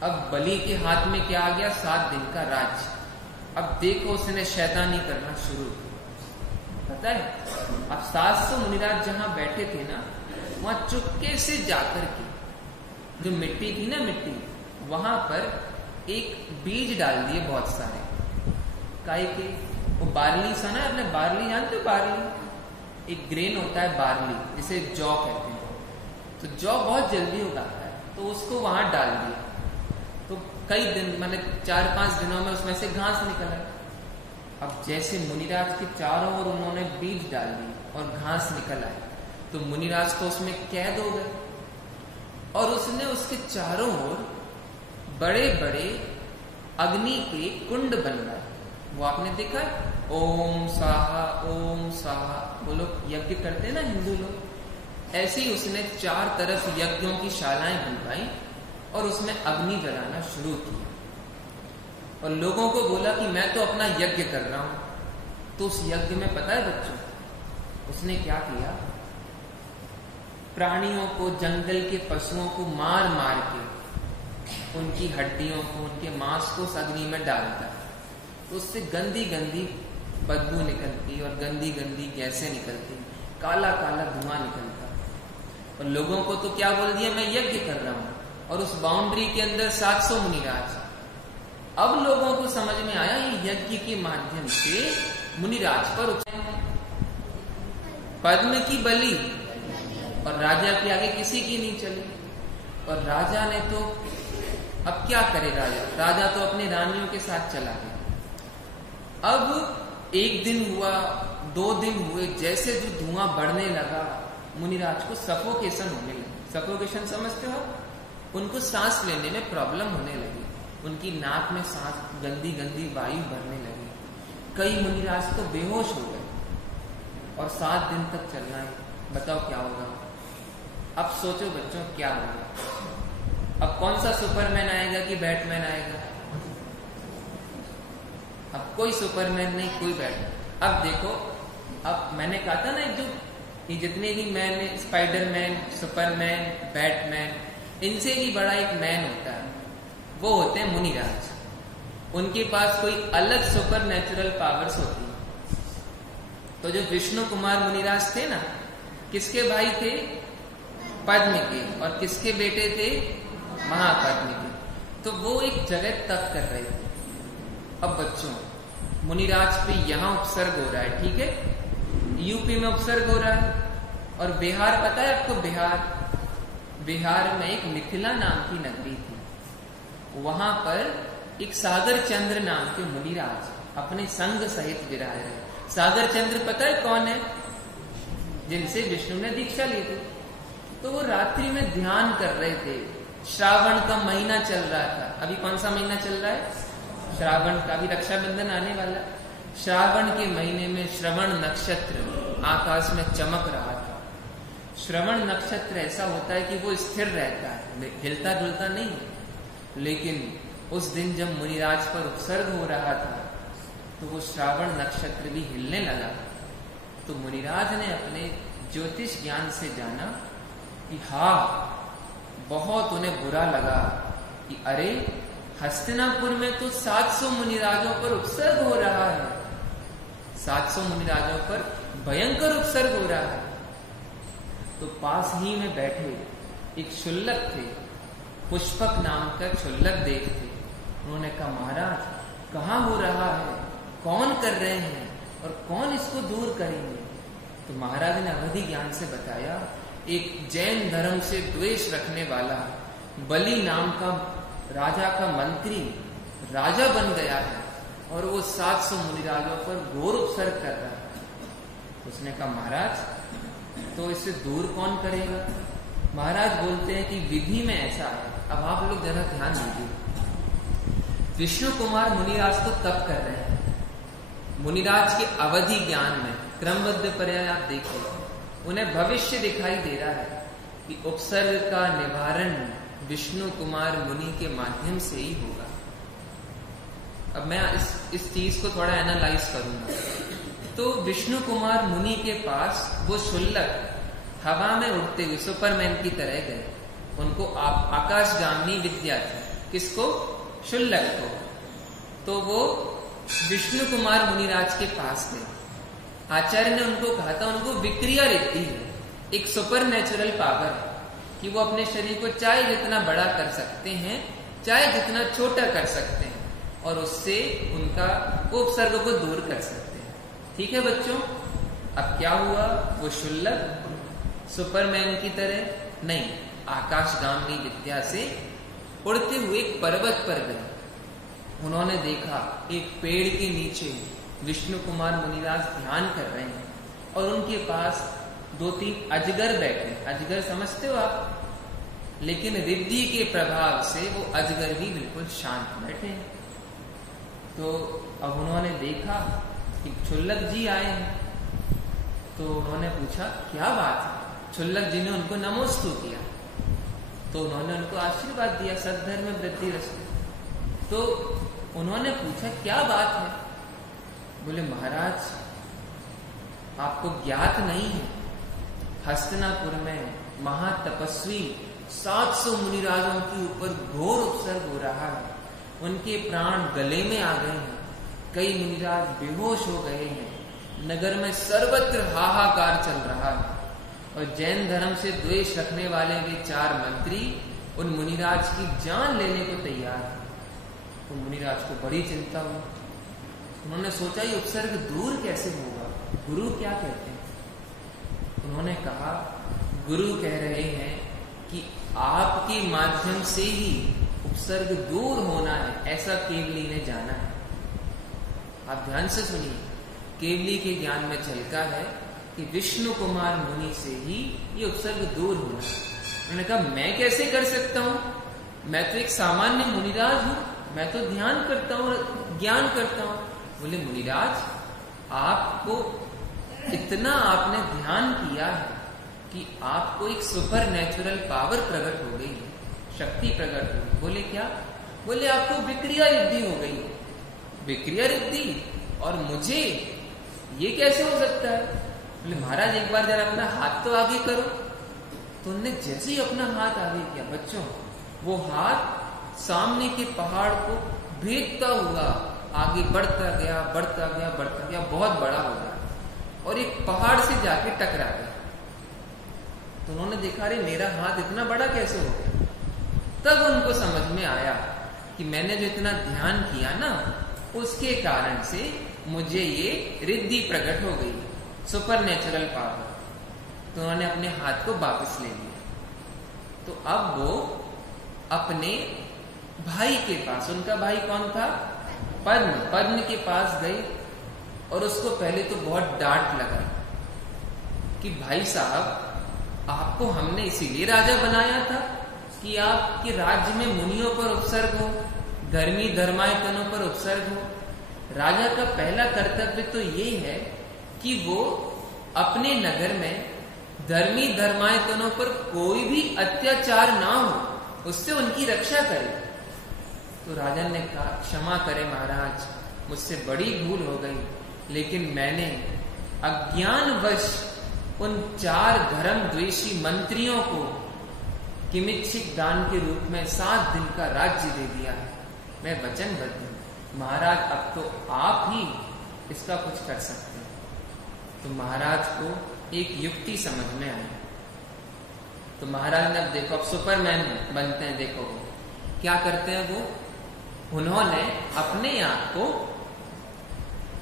अब बलि के हाथ में क्या आ गया? 7 दिन का राज्य। अब देखो उसने शैतानी करना शुरू किया। पता है, अब 700 मुनिराज जहां बैठे थे ना, वहां चुपके से जाकर के जो मिट्टी थी ना, मिट्टी वहां पर एक बीज डाल दिए बहुत सारे, काहे के, वो बार्ली सा ना, अपने बार्ली जानते हो, बार्ली एक ग्रेन होता है बार्ली, जिसे जौ कहते हैं, तो जौ बहुत जल्दी उगाता है, तो उसको वहां डाल दिया। तो कई दिन मैंने 4-5 दिनों में उसमें से घास निकला। अब जैसे मुनिराज के चारों ओर उन्होंने बीज डाल दी और घास निकल आई, तो मुनिराज तो उसमें कैद हो गए और उसने उसके चारों ओर बड़े बड़े अग्नि के कुंड बनवाए। वो आपने देखा, ओम स्वाहा ओम स्वाहा, वो लोग यज्ञ करते हैं ना हिंदू लोग, ऐसे ही उसने 4 तरफ यज्ञों की शालाएं बनवाई और उसमें अग्नि जलाना शुरू किया और लोगों को बोला कि मैं तो अपना यज्ञ कर रहा हूं। तो उस यज्ञ में पता है बच्चों, उसने क्या किया, प्राणियों को, जंगल के पशुओं को मार मार के उनकी हड्डियों को, उनके मांस को उस अग्नि में डालता, तो उससे गंदी गंदी बदबू निकलती और गंदी गंदी गैसें निकलती, काला काला धुआं निकलता। और लोगों को तो क्या बोल दिया, मैं यज्ञ कर रहा हूं, और उस बाउंड्री के अंदर 700 मुनिराज। अब लोगों को समझ में आया ये यज्ञ के माध्यम से मुनिराज पर पद्म की बलि, और राजा के आगे किसी की नहीं चली। और राजा ने तो, अब क्या करे राजा, राजा तो अपनी रानियों के साथ चला गया। अब 1 दिन हुआ, 2 दिन हुए, जैसे जो धुआं बढ़ने लगा, मुनिराज को सफोकेशन होने लगी। सफोकेशन समझते हो, उनको सांस लेने में प्रॉब्लम होने लगी, उनकी नाक में सांस, गंदी गंदी वायु भरने लगी। कई मुनिराज तो बेहोश हो गए और 7 दिन तक चलना है। बताओ क्या होगा। अब सोचो बच्चों क्या होगा। अब कौन सा सुपरमैन आएगा कि बैटमैन आएगा? अब कोई सुपरमैन नहीं, कोई बैटमैन। अब देखो, अब मैंने कहा था ना, जो ये जितने भी मैन है, स्पाइडरमैन, सुपरमैन, बैटमैन, इनसे भी बड़ा एक मैन होता है, वो होते हैं मुनिराज। उनके पास कोई अलग सुपर नेचुरल पावर्स होती है। तो जो विष्णु कुमार मुनिराज थे ना, किसके भाई थे? पद्म के। और किसके बेटे थे? महापद्म के। तो वो एक जगह तप कर रहे थे। अब बच्चों, मुनिराज पे यहां उपसर्ग हो रहा है, ठीक है, यूपी में उपसर्ग हो रहा है, और बिहार, पता है आपको बिहार? बिहार में एक मिथिला नाम की नगरी थी, वहां पर एक सागर चंद्र नाम के मुनिराज अपने संग सहित विराज रहे। सागर चंद्र पता है कौन है? जिनसे विष्णु ने दीक्षा ली थी। तो वो रात्रि में ध्यान कर रहे थे। श्रावण का महीना चल रहा था। अभी कौन सा महीना चल रहा है? श्रावण का। अभी रक्षाबंधन आने वाला। श्रावण के महीने में श्रवण नक्षत्र आकाश में चमक रहा था। श्रवण नक्षत्र ऐसा होता है कि वो स्थिर रहता है, हिलता डुलता नहीं है। लेकिन उस दिन जब मुनिराज पर उपसर्ग हो रहा था, तो वो श्रावण नक्षत्र भी हिलने लगा। तो मुनिराज ने अपने ज्योतिष ज्ञान से जाना कि हाँ, बहुत उन्हें बुरा लगा कि अरे, हस्तिनापुर में तो 700 मुनिराजों पर उपसर्ग हो रहा है, 700 मुनिराजों पर भयंकर उपसर्ग हो रहा है। तो पास ही में बैठे एक शुल्लक थे, पुष्पक नाम का शुल्लक देव थे। उन्होंने कहा, महाराज कहाँ हो रहा है, कौन कर रहे हैं और कौन इसको दूर करेंगे? तो महाराज ने अवधि ज्ञान से बताया, एक जैन धर्म से द्वेष रखने वाला बलि नाम का राजा का मंत्री राजा बन गया है और वो 700 मुनिराजों पर घोर उपसर्ग कर रहा है। उसने कहा, महाराज तो इसे दूर कौन करेगा? महाराज बोलते हैं कि विधि में ऐसा है। अब आप लोग जरा ध्यान दीजिए। विष्णु कुमार मुनिराज तो तप कर रहे हैं। मुनिराज के अवधि ज्ञान में क्रमबद्ध पर्याय आप देखिए, उन्हें भविष्य दिखाई दे रहा है कि उपसर्ग का निवारण विष्णु कुमार मुनि के माध्यम से ही होगा। अब मैं इस चीज को थोड़ा एनालाइज करूंगा। तो विष्णु कुमार मुनि के पास वो शुल्लक हवा में उड़ते हुए सुपरमैन की तरह गए। उनको आकाशगामी विद्या थी। किसको? शुल्लक को। तो वो विष्णु कुमार मुनिराज के पास गए आचार्य ने उनको कहा था, उनको विक्रिया रिद्धि है, एक सुपर नेचुरल पावर है कि वो अपने शरीर को चाहे जितना बड़ा कर सकते हैं, चाहे जितना छोटा कर सकते हैं, और उससे उनका उपसर्ग को दूर कर सकते हैं। ठीक है बच्चों, अब क्या हुआ, वो शुल्लक सुपरमैन की तरह नहीं, आकाशगामी विद्या से उड़ते हुए एक पर्वत पर गए। उन्होंने देखा एक पेड़ के नीचे विष्णु कुमार मुनिराज ध्यान कर रहे हैं और उनके पास 2-3 अजगर बैठे। अजगर समझते हो आप? लेकिन रिद्धि के प्रभाव से वो अजगर भी बिल्कुल शांत बैठे हैं। तो अब उन्होंने देखा कि क्षुल्लक जी आए हैं, तो उन्होंने पूछा क्या बात है। क्षुल्लक जी ने उनको नमोस्तु किया, तो उन्होंने उनको आशीर्वाद दिया, सद्धर्म वृद्धि रस्तु। तो उन्होंने पूछा क्या बात है। बोले महाराज आपको ज्ञात नहीं है, हस्तिनापुर में महातपस्वी 700 मुनिराजों के ऊपर घोर उपसर्ग हो रहा है, उनके प्राण गले में आ गए हैं, कई मुनिराज बेहोश हो गए हैं, नगर में सर्वत्र हाहाकार चल रहा है, और जैन धर्म से द्वेष रखने वाले वे 4 मंत्री उन मुनिराज की जान लेने को तैयार है। तो मुनिराज को बड़ी चिंता हुई। उन्होंने सोचा ये उपसर्ग दूर कैसे होगा, गुरु क्या कहते हैं। उन्होंने कहा गुरु कह रहे हैं कि आपके माध्यम से ही उपसर्ग दूर होना है, ऐसा केवली ने जाना है। आप ध्यान से सुनिए, केवली के ज्ञान में झलका है कि विष्णु कुमार मुनि से ही ये उपसर्ग दूर होना है। उन्होंने कहा मैं कैसे कर सकता हूं, मैं तो एक सामान्य मुनिराज हूं, मैं तो ध्यान करता हूं, ज्ञान करता हूं। बोले मुनिराज आपको इतना आपने ध्यान किया है कि आपको एक सुपर नेचुरल पावर प्रकट हो गई है, शक्ति प्रकट हो गई। बोले क्या? बोले आपको विक्रिया रिद्धि हो गई है। विक्रिया रिद्धि और मुझे ये कैसे हो सकता है? बोले महाराज एक बार जरा अपना हाथ तो आगे करो। तो उन्होंने जैसे ही अपना हाथ आगे किया, बच्चों वो हाथ सामने के पहाड़ को भेदता हुआ आगे बढ़ता गया, बढ़ता गया, बढ़ता गया, बहुत बड़ा हो गया और एक पहाड़ से जाके टकरा गया। तो उन्होंने देखा अरे मेरा हाथ इतना बड़ा कैसे हो गया। तब उनको समझ में आया कि मैंने जो इतना ध्यान किया ना, उसके कारण से मुझे ये रिद्धि प्रकट हो गई, सुपर नेचुरल पावर। तो उन्होंने अपने हाथ को वापस ले लिया। तो अब वो अपने भाई के पास, उनका भाई कौन था? पद्म। पद्म के पास गई और उसको पहले तो बहुत डांट लगा कि भाई साहब आपको हमने इसीलिए राजा बनाया था कि आपके राज्य में मुनियों पर उपसर्ग हो, धर्मी धर्मायतनों पर उपसर्ग हो। राजा का पहला कर्तव्य तो ये है कि वो अपने नगर में धर्मी धर्मायतनों पर कोई भी अत्याचार ना हो, उससे उनकी रक्षा करे। तो राजा ने कहा क्षमा करें महाराज, मुझसे बड़ी भूल हो गई, लेकिन मैंने अज्ञानवश उन 4 धर्म द्वेषी मंत्रियों को किमिच्छिक दान के रूप में 7 दिन का राज्य दे दिया है। मैं वचनबद्ध हूं महाराज, अब तो आप ही इसका कुछ कर सकते हैं। तो महाराज को एक युक्ति समझ में आई। तो महाराज ने अब देखो, अब सुपरमैन बनते हैं, देखो क्या करते हैं वो। उन्होंने अपने आप को,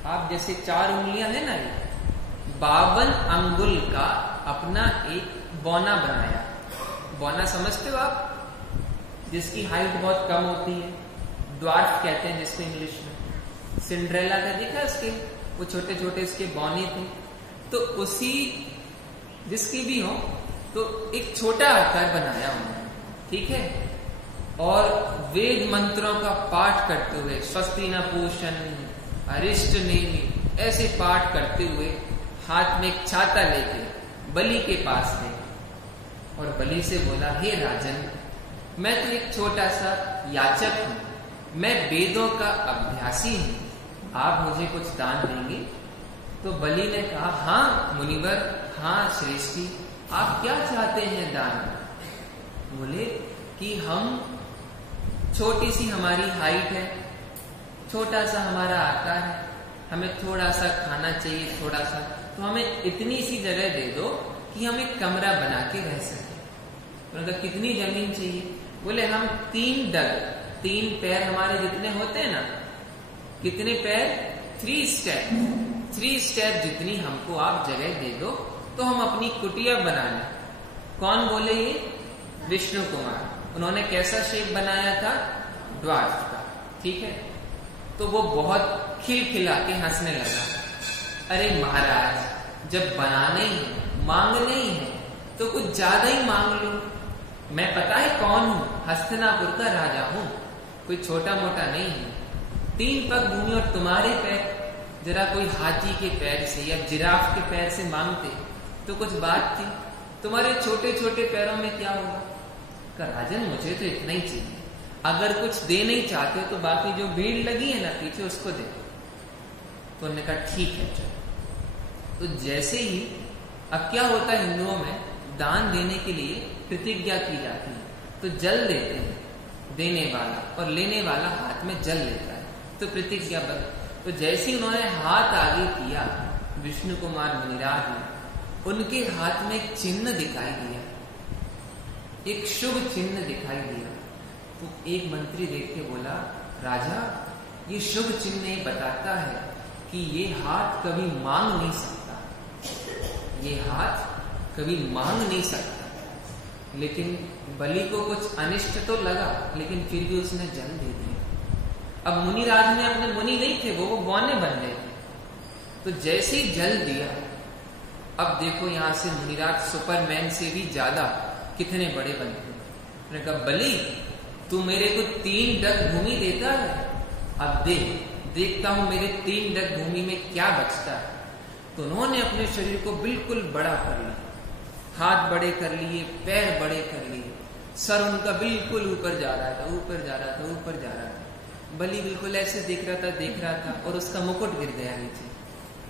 आप जैसे 4 उंगलियां है ना, 52 अंगुल का अपना एक बौना बनाया। बौना समझते हो आप? जिसकी हाइट बहुत कम होती है, ड्वार्फ कहते हैं जिसको इंग्लिश में। सिंड्रेला का देखा इसके, वो छोटे छोटे इसके बौने थे। तो उसी जिसकी भी हो, तो एक छोटा आकार बनाया उन्होंने, ठीक है। और वेद मंत्रों का पाठ करते हुए, स्वस्ति न पूषण अरिष्ट नेमि, ऐसे पाठ करते हुए हाथ में एक छाता लेके बलि के पास गए और बलि से बोला, हे राजन, मैं तो एक छोटा सा याचक हूं, मैं वेदों का अभ्यासी हूं, आप मुझे कुछ दान देंगे? तो बलि ने कहा, हाँ मुनिवर, हाँ श्रेष्ठी, आप क्या चाहते हैं दान? बोले कि हम, छोटी सी हमारी हाइट है, छोटा सा हमारा आकार है, हमें थोड़ा सा खाना चाहिए, थोड़ा सा, तो हमें इतनी सी जगह दे दो कि हम एक कमरा बना के रह सकें। मतलब कितनी जमीन चाहिए? बोले हम 3 डग, 3 पैर हमारे जितने होते हैं ना, कितने पैर? 3 स्टेप जितनी हमको आप जगह दे दो तो हम अपनी कुटिया बना लें। कौन बोले? ये विष्णु कुमार। उन्होंने कैसा शेप बनाया था? ड्वार्फ का। ठीक है, तो वो बहुत खिलखिला के हंसने लगा। अरे महाराज, जब बनाने ही है, मांगने ही है, तो कुछ ज्यादा ही मांग लो। मैं पता है कौन हूं? हस्तिनापुर का राजा हूं, कोई छोटा मोटा नहीं हूं। 3 पग भूमि और तुम्हारे पैर, जरा कोई हाथी के पैर से या जिराफ के पैर से मांगते तो कुछ बात थी। तुम्हारे छोटे छोटे पैरों में क्या होगा? का राजन, मुझे तो इतना ही चाहिए। अगर कुछ दे नहीं चाहते तो बाकी जो भीड़ लगी है ना पीछे, उसको दे। तो उन्होंने कहा ठीक है चलो। तो जैसे ही, अब क्या होता है हिंदुओं में, दान देने के लिए प्रतिज्ञा की जाती है, तो जल देते हैं देने वाला और लेने वाला हाथ में जल लेता है, तो प्रतिज्ञा बन। तो जैसे ही उन्होंने हाथ आगे किया विष्णु कुमार मुनिराज ने, उनके हाथ में एक चिन्ह दिखाई दिया, एक शुभ चिन्ह दिखाई दिया। तो एक मंत्री देख के बोला, राजा, ये शुभ चिन्ह ये बताता है कि ये हाथ कभी मांग नहीं सकता, ये हाथ कभी मांग नहीं सकता। लेकिन बलि को कुछ अनिष्ट तो लगा, लेकिन फिर भी उसने जल दे दिया। अब मुनिराज ने, अपने मुनि नहीं थे वो बौने बन गए थे। तो जैसे ही जल दिया, अब देखो यहां से मुनिराज सुपरमैन से भी ज्यादा कितने बड़े बनते। उन्होंने कहा, बलि तू मेरे को 3 डग भूमि देता है, अब देखता हूं मेरे 3 डग भूमि में क्या बचता है। तो उन्होंने अपने शरीर को बिल्कुल बड़ा कर लिया, हाथ बड़े कर लिए, पैर बड़े कर लिए, सर उनका बिल्कुल ऊपर जा रहा था, ऊपर जा रहा था, ऊपर जा रहा था। बलि बिल्कुल ऐसे देख रहा था और उसका मुकुट गिर गया नीचे।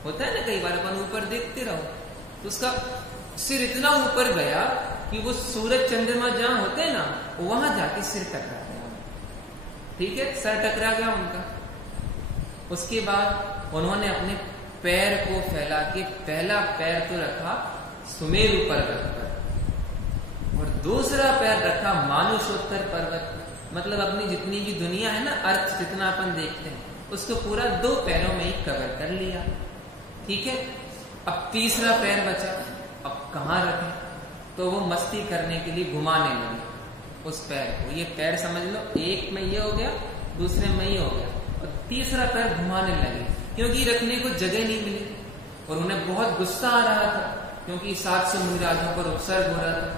होता है ना कई बार अपन ऊपर देखते रहो, तो उसका सिर इतना ऊपर गया कि वो सूरज चंद्रमा जहां होते हैं ना, वहां जाके सिर टकरा गया। ठीक है, सर टकरा गया उनका। उसके बाद उन्होंने अपने पैर को फैला के, पहला पैर तो रखा सुमेरु पर्वत पर और दूसरा पैर रखा मानुषोत्तर पर्वत पर। मतलब अपनी जितनी भी दुनिया है ना, अर्थ जितना अपन देखते हैं, उसको पूरा 2 पैरों में ही कवर कर लिया। ठीक है, अब तीसरा पैर बचा, अब कहां रखें? तो वो मस्ती करने के लिए घुमाने लगे उस पैर को। ये पैर समझ लो, एक में ये हो गया, दूसरे में ये हो गया, और तीसरा पैर घुमाने लगे, क्योंकि रखने को जगह नहीं मिली। और उन्हें बहुत गुस्सा आ रहा था, क्योंकि 700 मुनिराजों पर उपसर्ग हो रहा था।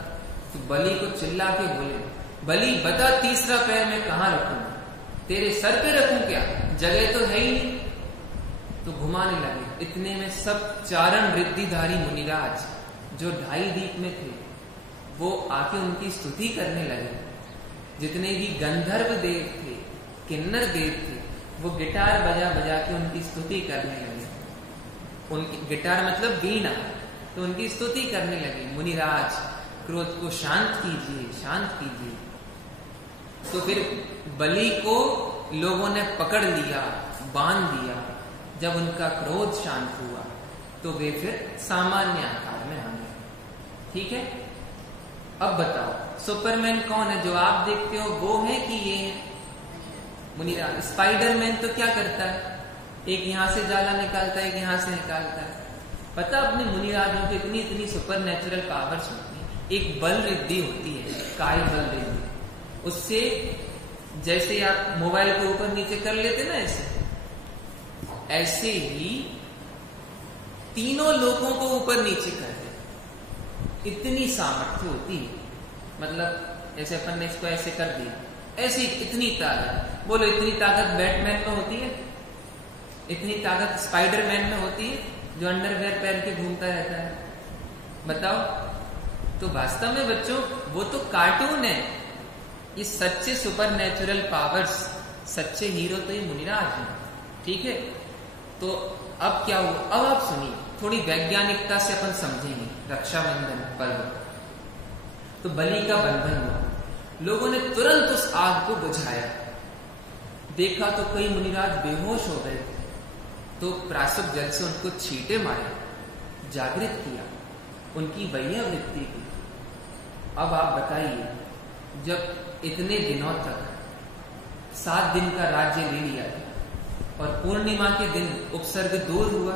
तो बलि को चिल्ला के बोले, बलि बता तीसरा पैर मैं कहां रखूं? तेरे सर पे रखूं क्या? जगह तो है ही नहीं। तो घुमाने लगे। इतने में सब चारण रिद्धिधारी मुनिराज जो 2.5 दीप में थे, वो आके उनकी स्तुति करने लगे। जितने भी गंधर्व देव थे, किन्नर देव थे, वो गिटार बजा बजा के उनकी स्तुति करने लगे। उनकी गिटार मतलब वीणा, तो उनकी स्तुति करने लगे, मुनिराज क्रोध को शांत कीजिए, शांत कीजिए। तो फिर बलि को लोगों ने पकड़ लिया, बांध दिया। जब उनका क्रोध शांत हुआ तो वे फिर सामान्य आकार में आ गए। ठीक है, अब बताओ सुपरमैन कौन है? जो आप देखते हो वो है कि ये है मुनिराज? स्पाइडरमैन तो क्या करता है? एक यहां से जाला निकालता है, एक यहां से निकालता है। पता अपने मुनिराजों की इतनी इतनी सुपर नेचुरल पावर्स होती है। एक बल रिद्धि होती है, काय बल रिद्धि। उससे जैसे आप मोबाइल को ऊपर नीचे कर लेते ना, ऐसे ही तीनों लोगों को ऊपर नीचे कर दे, इतनी सामर्थ्य होती है। मतलब जैसे अपन ने इसको ऐसे कर दिया, ऐसी इतनी ताकत। बोलो इतनी ताकत बैटमैन में होती है? इतनी ताकत स्पाइडरमैन में होती है जो अंडरवेयर पहन के घूमता रहता है? बताओ। तो वास्तव में बच्चों वो तो कार्टून है। ये सच्चे सुपर नेचुरल पावर्स, सच्चे हीरो तो ये मुनिराज हैं। ठीक है, तो अब क्या हुआ? अब आप सुनिए, थोड़ी वैज्ञानिकता से अपन समझेंगे रक्षाबंधन पर्व। तो बलि का बंधन हुआ, लोगों ने तुरंत उस आग को बुझाया। देखा तो कई मुनिराज बेहोश हो गए थे, तो प्रासुप जल से उनको छींटे मारे, जागृत किया, उनकी वैया वृत्ति की। अब आप बताइए, जब इतने दिनों तक 7 दिन का राज्य ले लिया और पूर्णिमा के दिन उपसर्ग दूर हुआ,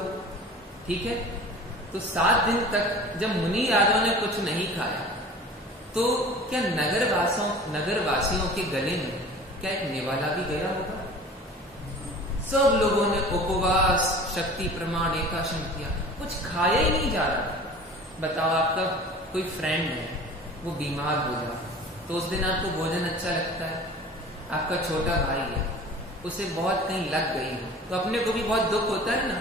ठीक है, तो 7 दिन तक जब मुनि राजों ने कुछ नहीं खाया, तो क्या नगरवासियों के गले में क्या एक निवाला भी गया होगा? सब लोगों ने उपवास, शक्ति प्रमाण, एकादशी किया, कुछ खाया ही नहीं जा रहा। बताओ, आपका कोई फ्रेंड है, वो बीमार हो जाए, तो उस दिन आपको भोजन अच्छा लगता है? आपका छोटा भाई है, उसे बहुत कहीं लग गई हो, तो अपने को भी बहुत दुख होता है ना।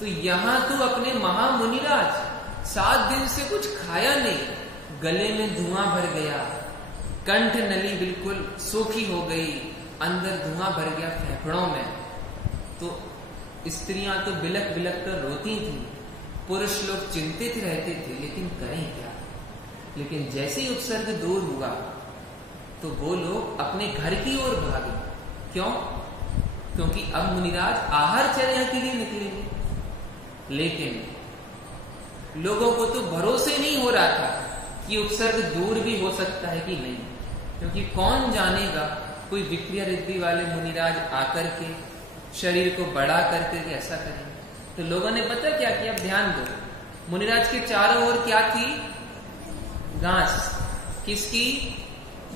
तो यहां तो अपने महामुनिराज 7 दिन से कुछ खाया नहीं, गले में धुआं भर गया, कंठ नली बिल्कुल सूखी हो गई, अंदर धुआं भर गया फेफड़ों में। तो स्त्रियां तो बिलक बिलक कर रोती थी, पुरुष लोग चिंतित रहते थे, लेकिन करें क्या। लेकिन जैसे ही उपसर्ग दूर हुआ तो वो लोग अपने घर की ओर भागे। क्यों? क्योंकि अब मुनिराज आहारचर्या के लिए निकलेंगे। लेकिन लोगों को तो भरोसे नहीं हो रहा था कि उपसर्ग दूर भी हो सकता है कि नहीं, क्योंकि कौन जानेगा, कोई विक्रिया रिद्धि वाले मुनिराज आकर के शरीर को बड़ा करके ऐसा करेंगे। तो लोगों ने पता क्या किया? अब ध्यान दो, मुनिराज के चारों ओर क्या थी? घास। किसकी?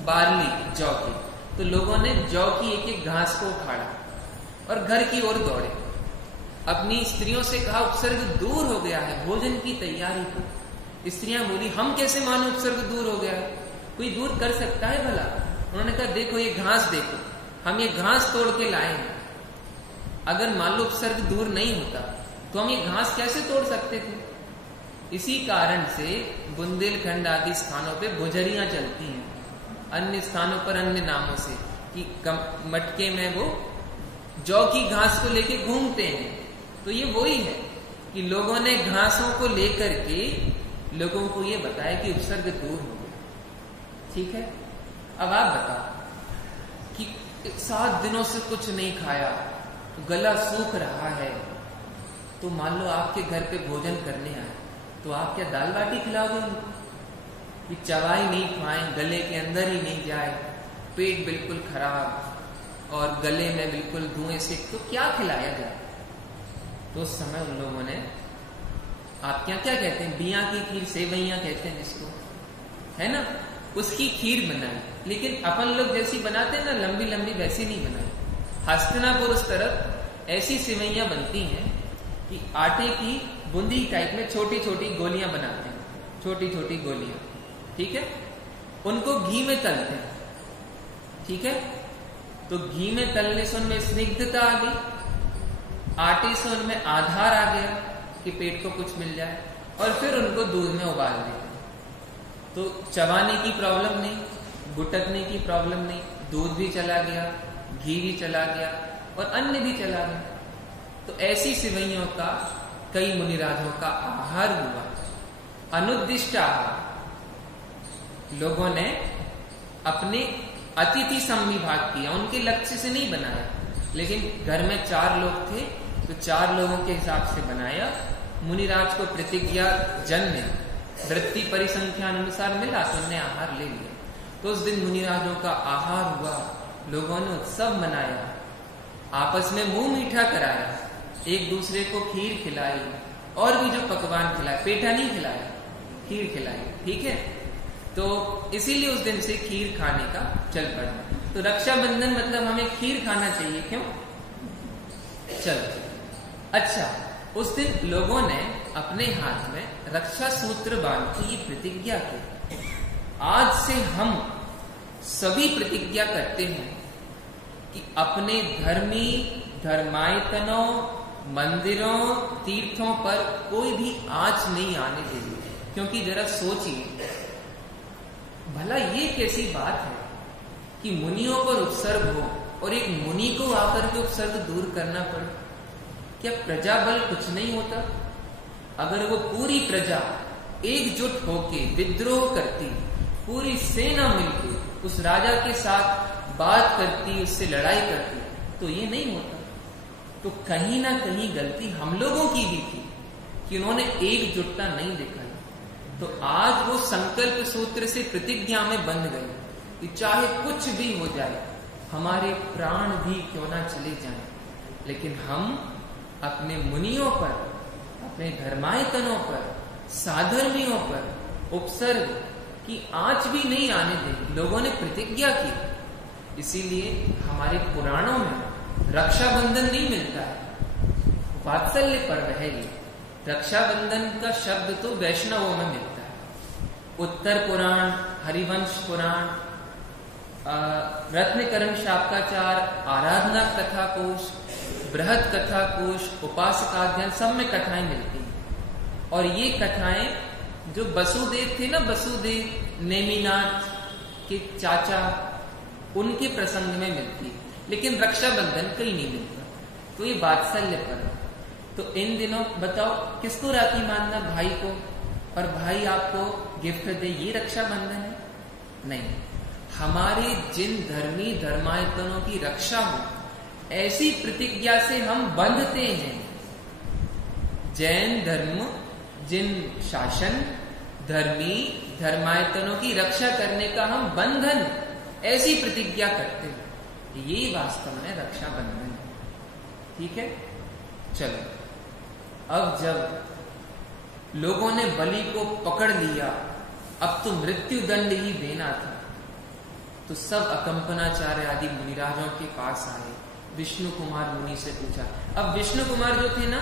बार्ली, जौ की। तो लोगों ने जौ की एक एक घास को उखाड़ा और घर की ओर दौड़े। अपनी स्त्रियों से कहा उपसर्ग दूर हो गया है, भोजन की तैयारी को। स्त्रियां बोली हम कैसे मानो उपसर्ग दूर हो गया है, कोई दूर कर सकता है भला? उन्होंने कहा देखो ये घास देखो, हम ये घास तोड़ के लाए हैं। अगर मान लो उपसर्ग दूर नहीं होता तो हम ये घास कैसे तोड़ सकते थे? इसी कारण से बुंदेलखंड आदि स्थानों पे गुजरियां चलती हैं, अन्य स्थानों पर अन्य नामों से, कि मटके में वो जौ की घास को लेके घूमते हैं। तो ये वही है कि लोगों ने घासों को लेकर के लोगों को ये बताया कि उपसर्ग दूर हो गया। ठीक है, अब आप बताओ कि 7 दिनों से कुछ नहीं खाया, गला सूख रहा है, तो मान लो आपके घर पे भोजन करने आए, तो आप क्या दाल बाटी खिलाओगे? कि चबाई नहीं खाएं, गले के अंदर ही नहीं जाए, पेट बिल्कुल खराब और गले में बिल्कुल धुएं से, तो क्या खिलाया जाए? तो उस समय उन लोगों ने, आप क्या क्या कहते हैं, बिया की खीर, सेवैया कहते हैं जिसको, है ना, उसकी खीर बनाई। लेकिन अपन लोग जैसी बनाते हैं ना, लंबी लंबी, वैसी नहीं बनाई। हस्तिनापुर उस तरफ ऐसी सेवैयां बनती हैं कि आटे की बूंदी टाइप में छोटी छोटी गोलियां बनाते हैं, छोटी छोटी गोलियां, ठीक है, उनको घी में तलते हैं। ठीक है, तो घी में तलने से उनमें स्निग्धता आ गई, आटे से उनमें आधार आ गया कि पेट को कुछ मिल जाए, और फिर उनको दूध में उबाल देते हैं। तो चबाने की प्रॉब्लम नहीं, गुटकने की प्रॉब्लम नहीं, दूध भी चला गया, घी भी चला गया और अन्न भी चला गया। तो ऐसी सेवैयों का कई मुनिराजों का आहार हुआ, अनुद्दिष्ट आहार। लोगों ने अपने अतिथि समविभाग किया, उनके लक्ष्य से नहीं बनाया, लेकिन घर में 4 लोग थे तो 4 लोगों के हिसाब से बनाया। मुनिराज को प्रतिज्ञा जन्य वृत्ति परिसंख्या अनुसार मिला तो उन्हें आहार ले लिया। तो उस दिन मुनिराजों का आहार हुआ, लोगों ने उत्सव मनाया, आपस में मुंह मीठा कराया, एक दूसरे को खीर खिलाई और भी जो पकवान खिलाए, पेठा नहीं खिलाया, खीर खिलाई। ठीक है, तो इसीलिए उस दिन से खीर खाने का चल पड़ा। तो रक्षाबंधन मतलब हमें खीर खाना चाहिए, क्यों? चलो, अच्छा, उस दिन लोगों ने अपने हाथ में रक्षा सूत्र बांध के ये प्रतिज्ञा की, आज से हम सभी प्रतिज्ञा करते हैं कि अपने धर्मी धर्मायतनों, मंदिरों, तीर्थों पर कोई भी आंच नहीं आने देंगे। क्योंकि जरा सोचिए, भला ये कैसी बात है कि मुनियों पर उपसर्ग हो और एक मुनि को आकर के उपसर्ग दूर करना पड़े? क्या प्रजा बल कुछ नहीं होता? अगर वो पूरी प्रजा एकजुट होके विद्रोह करती, पूरी सेना मिलकर उस राजा के साथ बात करती, उससे लड़ाई करती, तो ये नहीं होता। तो कहीं ना कहीं गलती हम लोगों की भी थी कि उन्होंने एकजुटता नहीं दिखाई। तो आज वो संकल्प सूत्र से प्रतिज्ञा में बंध गए कि चाहे कुछ भी हो जाए, हमारे प्राण भी क्यों ना चले जाएं, लेकिन हम अपने मुनियों पर, अपने धर्मायतनों पर, साधर्मियों पर उपसर्ग की आंच भी नहीं आने देंगे। लोगों ने प्रतिज्ञा की, इसीलिए हमारे पुराणों में रक्षाबंधन नहीं मिलता है, वात्सल्य पर्व है ये। रक्षाबंधन का शब्द तो वैष्णवों में मिलता है। उत्तर पुराण, हरिवंश पुराण, रत्नकरण शाक्ताचार, आराधना कथा कोश, बृहद कथा कोश, उपासकाध्ययन, सब में कथाएं मिलती हैं। और ये कथाएं जो वसुदेव थे ना, वसुदेव नेमिनाथ के चाचा, उनके प्रसंग में मिलती है, लेकिन रक्षाबंधन कहीं नहीं मिलता। तो ये वात्सल्य पर्व। तो इन दिनों बताओ किसको राखी बांधना? भाई को, और भाई आपको गिफ्ट दे, ये रक्षाबंधन है? नहीं। हमारे जिन धर्मी धर्मायतनों की रक्षा हो, ऐसी प्रतिज्ञा से हम बंधते हैं। जैन धर्म जिन शासन धर्मी धर्मायतनों की रक्षा करने का हम बंधन, ऐसी प्रतिज्ञा करते हैं, ये वास्तव में रक्षाबंधन है। ठीक है, चलो अब जब लोगों ने बलि को पकड़ लिया, अब तो मृत्यु दंड ही देना था, तो सब अकंपनाचार्य आदि मुनिराजों के पास आए। विष्णु कुमार मुनि से पूछा। अब विष्णु कुमार जो थे ना,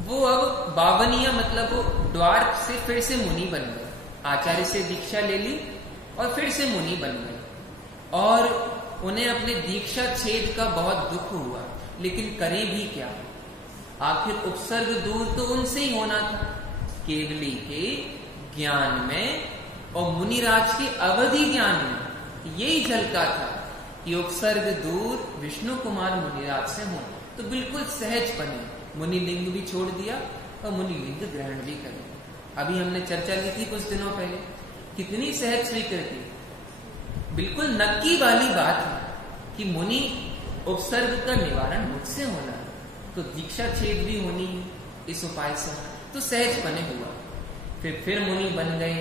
वो अब बावनिया मतलब वो द्वार से फिर से मुनि बन गए, आचार्य से दीक्षा ले ली और फिर से मुनि बन गए। और उन्हें अपने दीक्षा छेद का बहुत दुख हुआ, लेकिन करें भी क्या? आखिर उपसर्ग दूर तो उनसे ही होना था, केवली के ज्ञान में और मुनिराज के अवधि ज्ञान में यही झलका था कि उपसर्ग दूर विष्णु कुमार मुनिराज से हो। तो बिल्कुल सहज बने, मुनिलिंग भी छोड़ दिया और मुनिलिंग ग्रहण भी कर दिया। अभी हमने चर्चा की थी कुछ दिनों पहले, कितनी सहज स्वीकृति, बिल्कुल नक्की वाली बात है कि मुनि उपसर्ग का निवारण मुझसे होना है, तो दीक्षा छेद भी होनी इस उपाय से, तो सहज बने हुआ। फिर मुनि बन गए,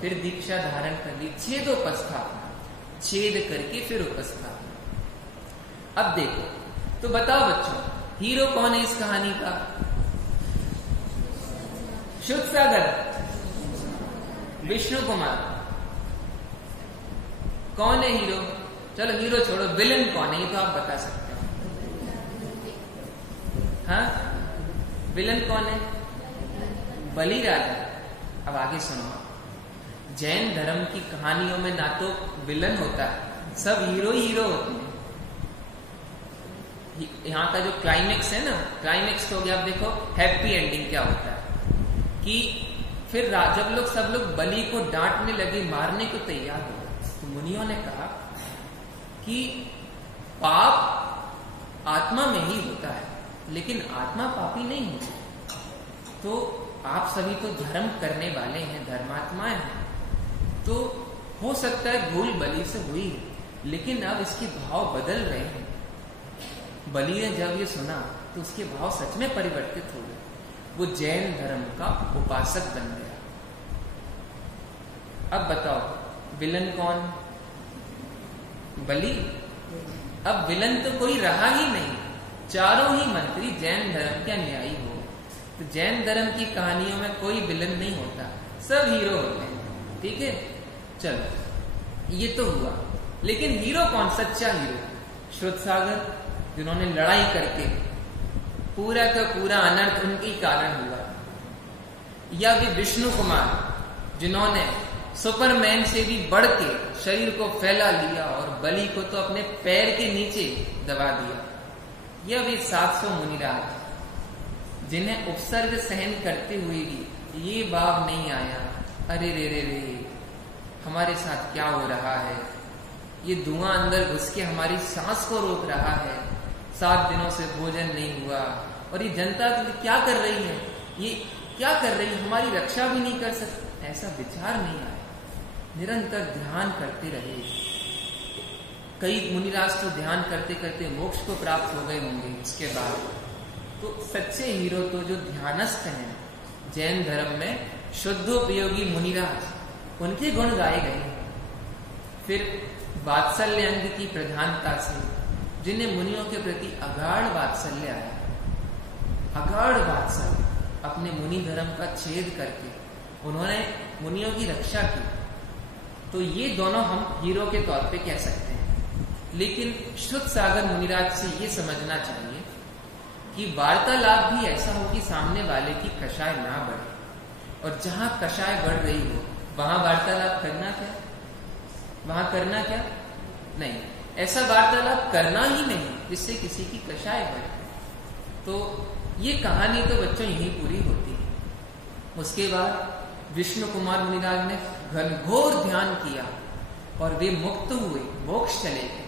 फिर दीक्षा धारण कर ली, छेदोपस्थापना, छेद करके फिर उपस्थापना। अब देखो, तो बताओ बच्चों, हीरो कौन है इस कहानी का? शुद्ध सागर, विष्णु कुमार। कौन है हीरो? चलो हीरो छोड़ो, विलन कौन है ये तो आप बता सकते हो। हाँ, विलन कौन है? बलि राजा। अब आगे सुनो, जैन धर्म की कहानियों में ना तो विलन होता है, सब हीरो ही हीरो होते हैं। यहाँ का जो क्लाइमेक्स है ना, क्लाइमेक्स तो हो गया। अब देखो हैप्पी एंडिंग क्या होता है कि फिर जब लोग सब लोग बलि को डांटने लगे, मारने को तैयार हो गए, तो मुनियों ने कहा कि पाप आत्मा में ही होता है, लेकिन आत्मा पापी नहीं होती। तो आप सभी तो धर्म करने वाले हैं, धर्मात्माएं हैं, तो हो सकता है भूल बलि से हुई है, लेकिन अब इसके भाव बदल रहे हैं। बलि ने जब ये सुना तो उसके भाव सच में परिवर्तित हो गए, वो जैन धर्म का उपासक बन गया। अब बताओ विलन कौन? बलि। अब विलन तो कोई रहा ही नहीं, चारों ही मंत्री जैन धर्म के अनुयायी हो। तो जैन धर्म की कहानियों में कोई विलन नहीं होता, सब हीरो होते हैं। ठीक है, चलो ये तो हुआ, लेकिन हीरो कौन? सच्चा हीरो श्रुतसागर, जिन्होंने लड़ाई करके पूरा का पूरा अनर्थ उनके कारण हुआ, या भी विष्णु कुमार, जिन्होंने सुपरमैन से भी बढ़ के शरीर को फैला लिया और बलि को तो अपने पैर के नीचे दबा दिया, या भी 700 मुनिराज, जिन्हें उपसर्ग सहन करते हुए भी ये भाव नहीं आया, अरे रे रे रे हमारे साथ क्या हो रहा है, ये धुआं अंदर घुस के हमारी सांस को रोक रहा है, 7 दिनों से भोजन नहीं हुआ, और ये जनता क्या कर रही है, ये क्या कर रही है, हमारी रक्षा भी नहीं कर सकती, ऐसा विचार नहीं आया। निरंतर ध्यान करते रहे, कई मुनिराज तो ध्यान करते करते मोक्ष को प्राप्त हो गए होंगे उसके बाद। तो सच्चे हीरो तो जो ध्यानस्थ हैं जैन धर्म में, शुद्धोपयोगी मुनिराज, उनके गुण गाए गए। फिर वात्सल्य अंग की प्रधानता से जिन्हें मुनियों के प्रति अगाढ़ वात्सल्य आया, अगाढ़ वात्सल्य, अपने मुनि धर्म का छेद करके उन्होंने मुनियों की रक्षा की। तो ये दोनों हम हीरो के तौर पे कह सकते हैं। लेकिन श्रुत सागर मुनिराज से ये समझना चाहिए कि वार्तालाप भी ऐसा हो कि सामने वाले की कषाय ना बढ़े, और जहां कषाय बढ़ रही हो वहां वार्तालाप करना क्या, वहां करना क्या नहीं, ऐसा वार्तालाप करना ही नहीं जिससे किसी की कषाय बढ़े। तो ये कहानी तो बच्चों यही पूरी होती है। उसके बाद विष्णु कुमार मुनिराज ने घनघोर ध्यान किया और वे मुक्त हुए, मोक्ष चले गए।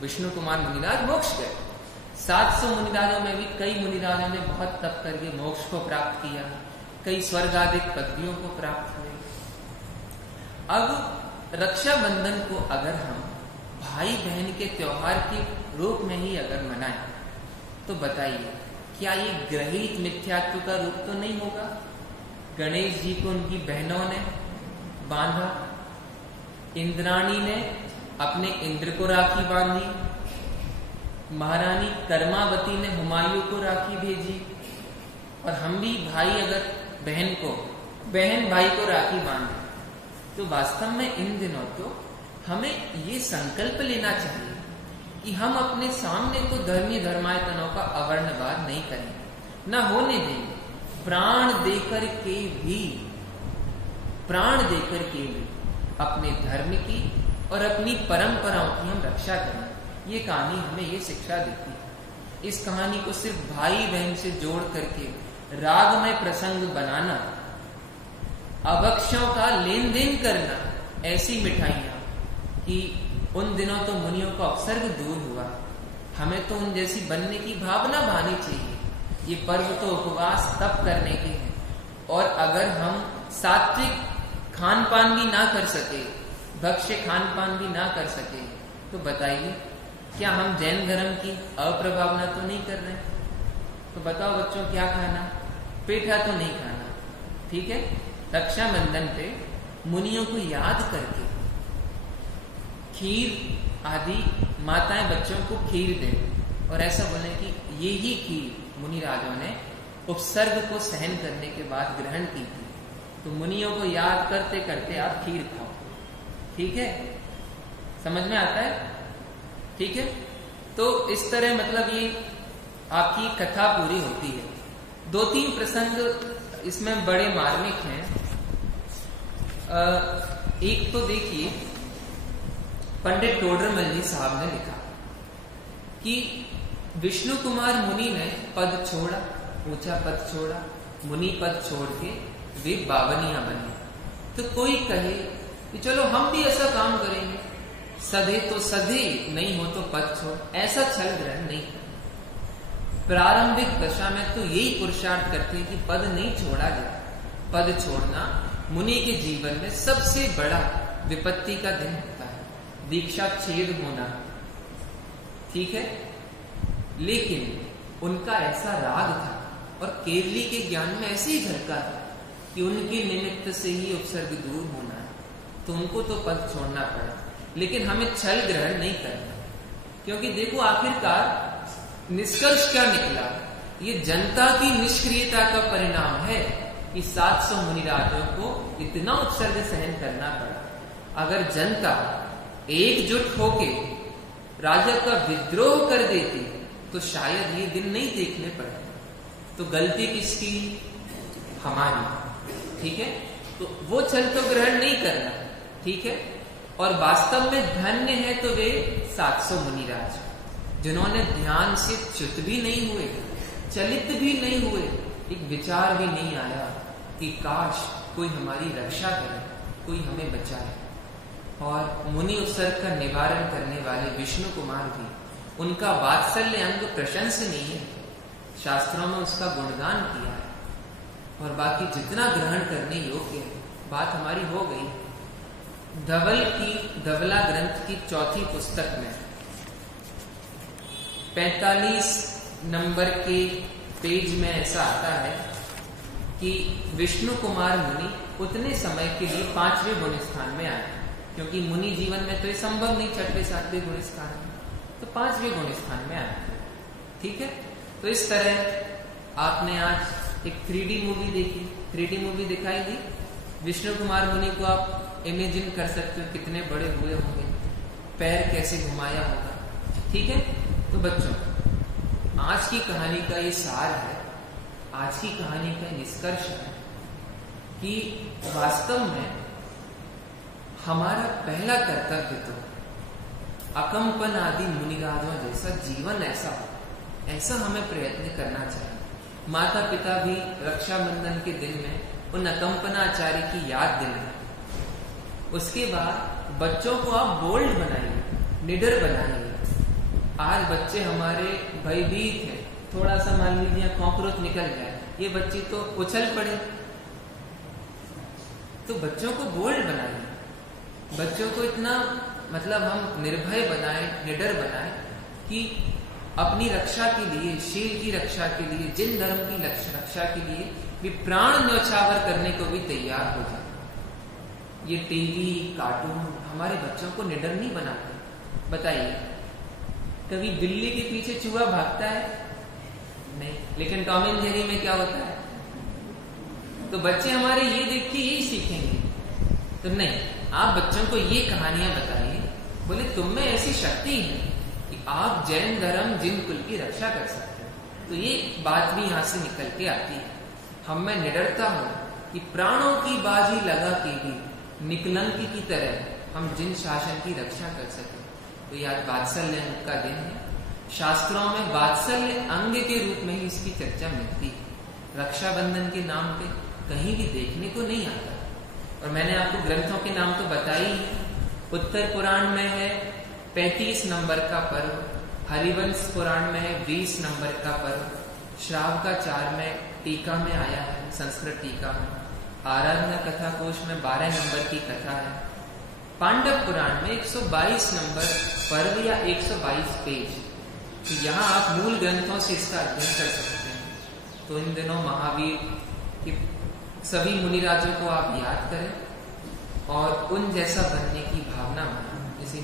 विष्णु कुमार मुनिराज मोक्ष गए। 700 मुनिराजों में भी कई मुनिराजों ने बहुत तप करके मोक्ष को प्राप्त किया, कई स्वर्गाधिक पदवियों को प्राप्त हुए। अब रक्षाबंधन को अगर हम भाई बहन के त्योहार के रूप में ही अगर मनाएं तो बताइए क्या ये ग्रहित मिथ्यात्व का रूप तो नहीं होगा? गणेश जी को उनकी बहनों ने बांधा, इंद्राणी ने अपने इंद्र को राखी बांधी, महारानी कर्मावती ने हुमायूं को राखी भेजी, और हम भी भाई अगर बहन को, बहन भाई को राखी बांधे, तो वास्तव में इन दिनों तो हमें ये संकल्प लेना चाहिए कि हम अपने सामने तो धर्मी धर्मायतनों का अवर्णवाद नहीं करेंगे, न होने देंगे। प्राण देकर के भी अपने धर्म की और अपनी परंपराओं की हम रक्षा करें। ये कहानी हमें ये शिक्षा देती है। इस कहानी को सिर्फ भाई बहन से जोड़ करके रागमय प्रसंग बनाना, अभक्षों का लेन देन करना, ऐसी मिठाइयां कि उन दिनों तो मुनियों का अपसर्ग दूर हुआ, हमें तो उन जैसी बनने की भावना भानी चाहिए। ये पर्व तो उपवास तप करने के हैं, और अगर हम सात्विक खान पान भी ना कर सके, भक्ष्य खान पान भी ना कर सके, तो बताइए क्या हम जैन धर्म की अप्रभावना तो नहीं कर रहे? तो बताओ बच्चों, क्या खाना? पेठा तो नहीं खाना, ठीक है? रक्षाबंधन पे मुनियों को याद करके खीर आदि माताएं बच्चों को खीर दें, और ऐसा बोले कि ये ही खीर मुनिराजों ने उपसर्ग को सहन करने के बाद ग्रहण की थी। तो मुनियों को याद करते करते आप खीर खाओ, ठीक है? समझ में आता है? ठीक है? तो इस तरह मतलब ये आपकी कथा पूरी होती है। 2-3 प्रसंग इसमें बड़े मार्मिक हैं। एक तो देखिए, पंडित टोडरमल जी साहब ने लिखा कि विष्णु कुमार मुनि ने पद छोड़ा, ऊंचा पद छोड़ा, मुनि पद छोड़ के वे बावनिया बने। तो कोई कहे कि चलो हम भी ऐसा काम करेंगे, सधे तो सधे, नहीं हो तो पद छोड़, ऐसा छल ग्रहण नहीं करना। प्रारंभिक दशा में तो यही पुरुषार्थ करते हैं कि पद नहीं छोड़ा जाए। पद छोड़ना मुनि के जीवन में सबसे बड़ा विपत्ति का दिन होता है, दीक्षा छेद होना, ठीक है? लेकिन उनका ऐसा राग था और केरली के ज्ञान में ऐसे ही झलका था कि उनके निमित्त से ही उपसर्ग दूर होना है, तो उनको तो पद छोड़ना पड़ा। लेकिन हमें छल ग्रहण नहीं करना, क्योंकि देखो आखिरकार निष्कर्ष क्या निकला? ये जनता की निष्क्रियता का परिणाम है कि 700 मुनिराजों को इतना उपसर्ग सहन करना पड़ा। अगर जनता एकजुट होके राजा का विद्रोह कर देती तो शायद ये दिन नहीं देखने पड़े। तो गलती किसकी? हमारी, ठीक है? तो वो छल तो ग्रहण नहीं करना, ठीक है? और वास्तव में धन्य है तो वे 700 मुनिराज जिन्होंने ध्यान से च्युत भी नहीं हुए, चलित भी नहीं हुए, एक विचार भी नहीं आया कि काश कोई हमारी रक्षा करे, कोई हमें बचाए। और मुनि उत्सर्ग का निवारण करने वाले विष्णु कुमार भी, उनका वात्सल्य अंग प्रशंसनीय है, शास्त्रों में उसका गुणगान किया है। और बाकी जितना ग्रहण करने योग्य है, बात हमारी हो गई। धवला ग्रंथ की चौथी पुस्तक में 45 नंबर के पेज में ऐसा आता है कि विष्णु कुमार मुनि उतने समय के लिए 5वें गुण स्थान में आए, क्योंकि मुनि जीवन में तो ये संभव नहीं 6वें 7वें गुण स्थान में, तो 5वें गुण स्थान में आए थे। ठीक है, तो इस तरह आपने आज एक 3D मूवी देखी, 3D मूवी दिखाई दी। विष्णु कुमार मुनि को आप इमेजिन कर सकते हो कितने बड़े हुए होंगे, पैर कैसे घुमाया होगा। ठीक है, तो बच्चों आज की कहानी का ये सार है, आज की कहानी का निष्कर्ष है कि वास्तव में हमारा पहला कर्तव्य तो अकंपन आदि मुनिराजों जैसा जीवन ऐसा हमें प्रयत्न करना चाहिए। माता पिता भी रक्षाबंधन के दिन में उन अकंपनाचार्य की याद दिलाएं। उसके बाद बच्चों को आप बोल्ड बनाइए, निडर बनाइए। आज बच्चे हमारे भयभीत हैं, थोड़ा सा मान लीजिए कॉकरोच निकल जाए, ये बच्चे तो उछल पड़े। तो बच्चों को बोल्ड बनाइए, बच्चों को इतना मतलब हम निर्भय बनाएं, निडर बनाएं कि अपनी रक्षा के लिए, शील की रक्षा के लिए, जिन धर्म की रक्षा के लिए भी प्राण न्यौछावर करने को भी तैयार हो जाए। ये टीवी कार्टून हमारे बच्चों को निडर नहीं बनाते। बताइए, कभी बिल्ली के पीछे चूहा भागता है? नहीं। लेकिन टॉम एंड जेरी में क्या होता है? तो बच्चे हमारे ये देख के यही सीखेंगे। तो नहीं, आप बच्चों को ये कहानियां बताइए, बोले तुम में ऐसी शक्ति है कि आप जैन धर्म जिन कुल की रक्षा कर सकते हो। तो ये बात भी यहां से निकल के आती है। हम में निडरता हो कि प्राणों की बाजी लगा के भी निकलंकी की तरह हम जिन शासन की रक्षा कर सके। तो यह वात्सल्य का दिन है। शास्त्रों में वात्सल्य अंग के रूप में ही इसकी चर्चा मिलती है। रक्षाबंधन के नाम पे कहीं भी देखने को नहीं आता। और मैंने आपको ग्रंथों के नाम तो बताई ही। उत्तर पुराण में है 35 नंबर का पर्व, हरिवंश पुराण में है 20 नंबर का पर्व, श्रावकाचार में टीका में आया है, संस्कृत टीका में, आराधना कथा कोश में 12 नंबर की कथा है, पांडव पुराण में 122 नंबर पर्व या 122 पेज। तो यहाँ आप मूल ग्रंथों से इसका अध्ययन कर सकते हैं। तो इन दिनों महावीर के सभी मुनिराजों को आप याद करें और उन जैसा बनने की भावना बनाएं। इसी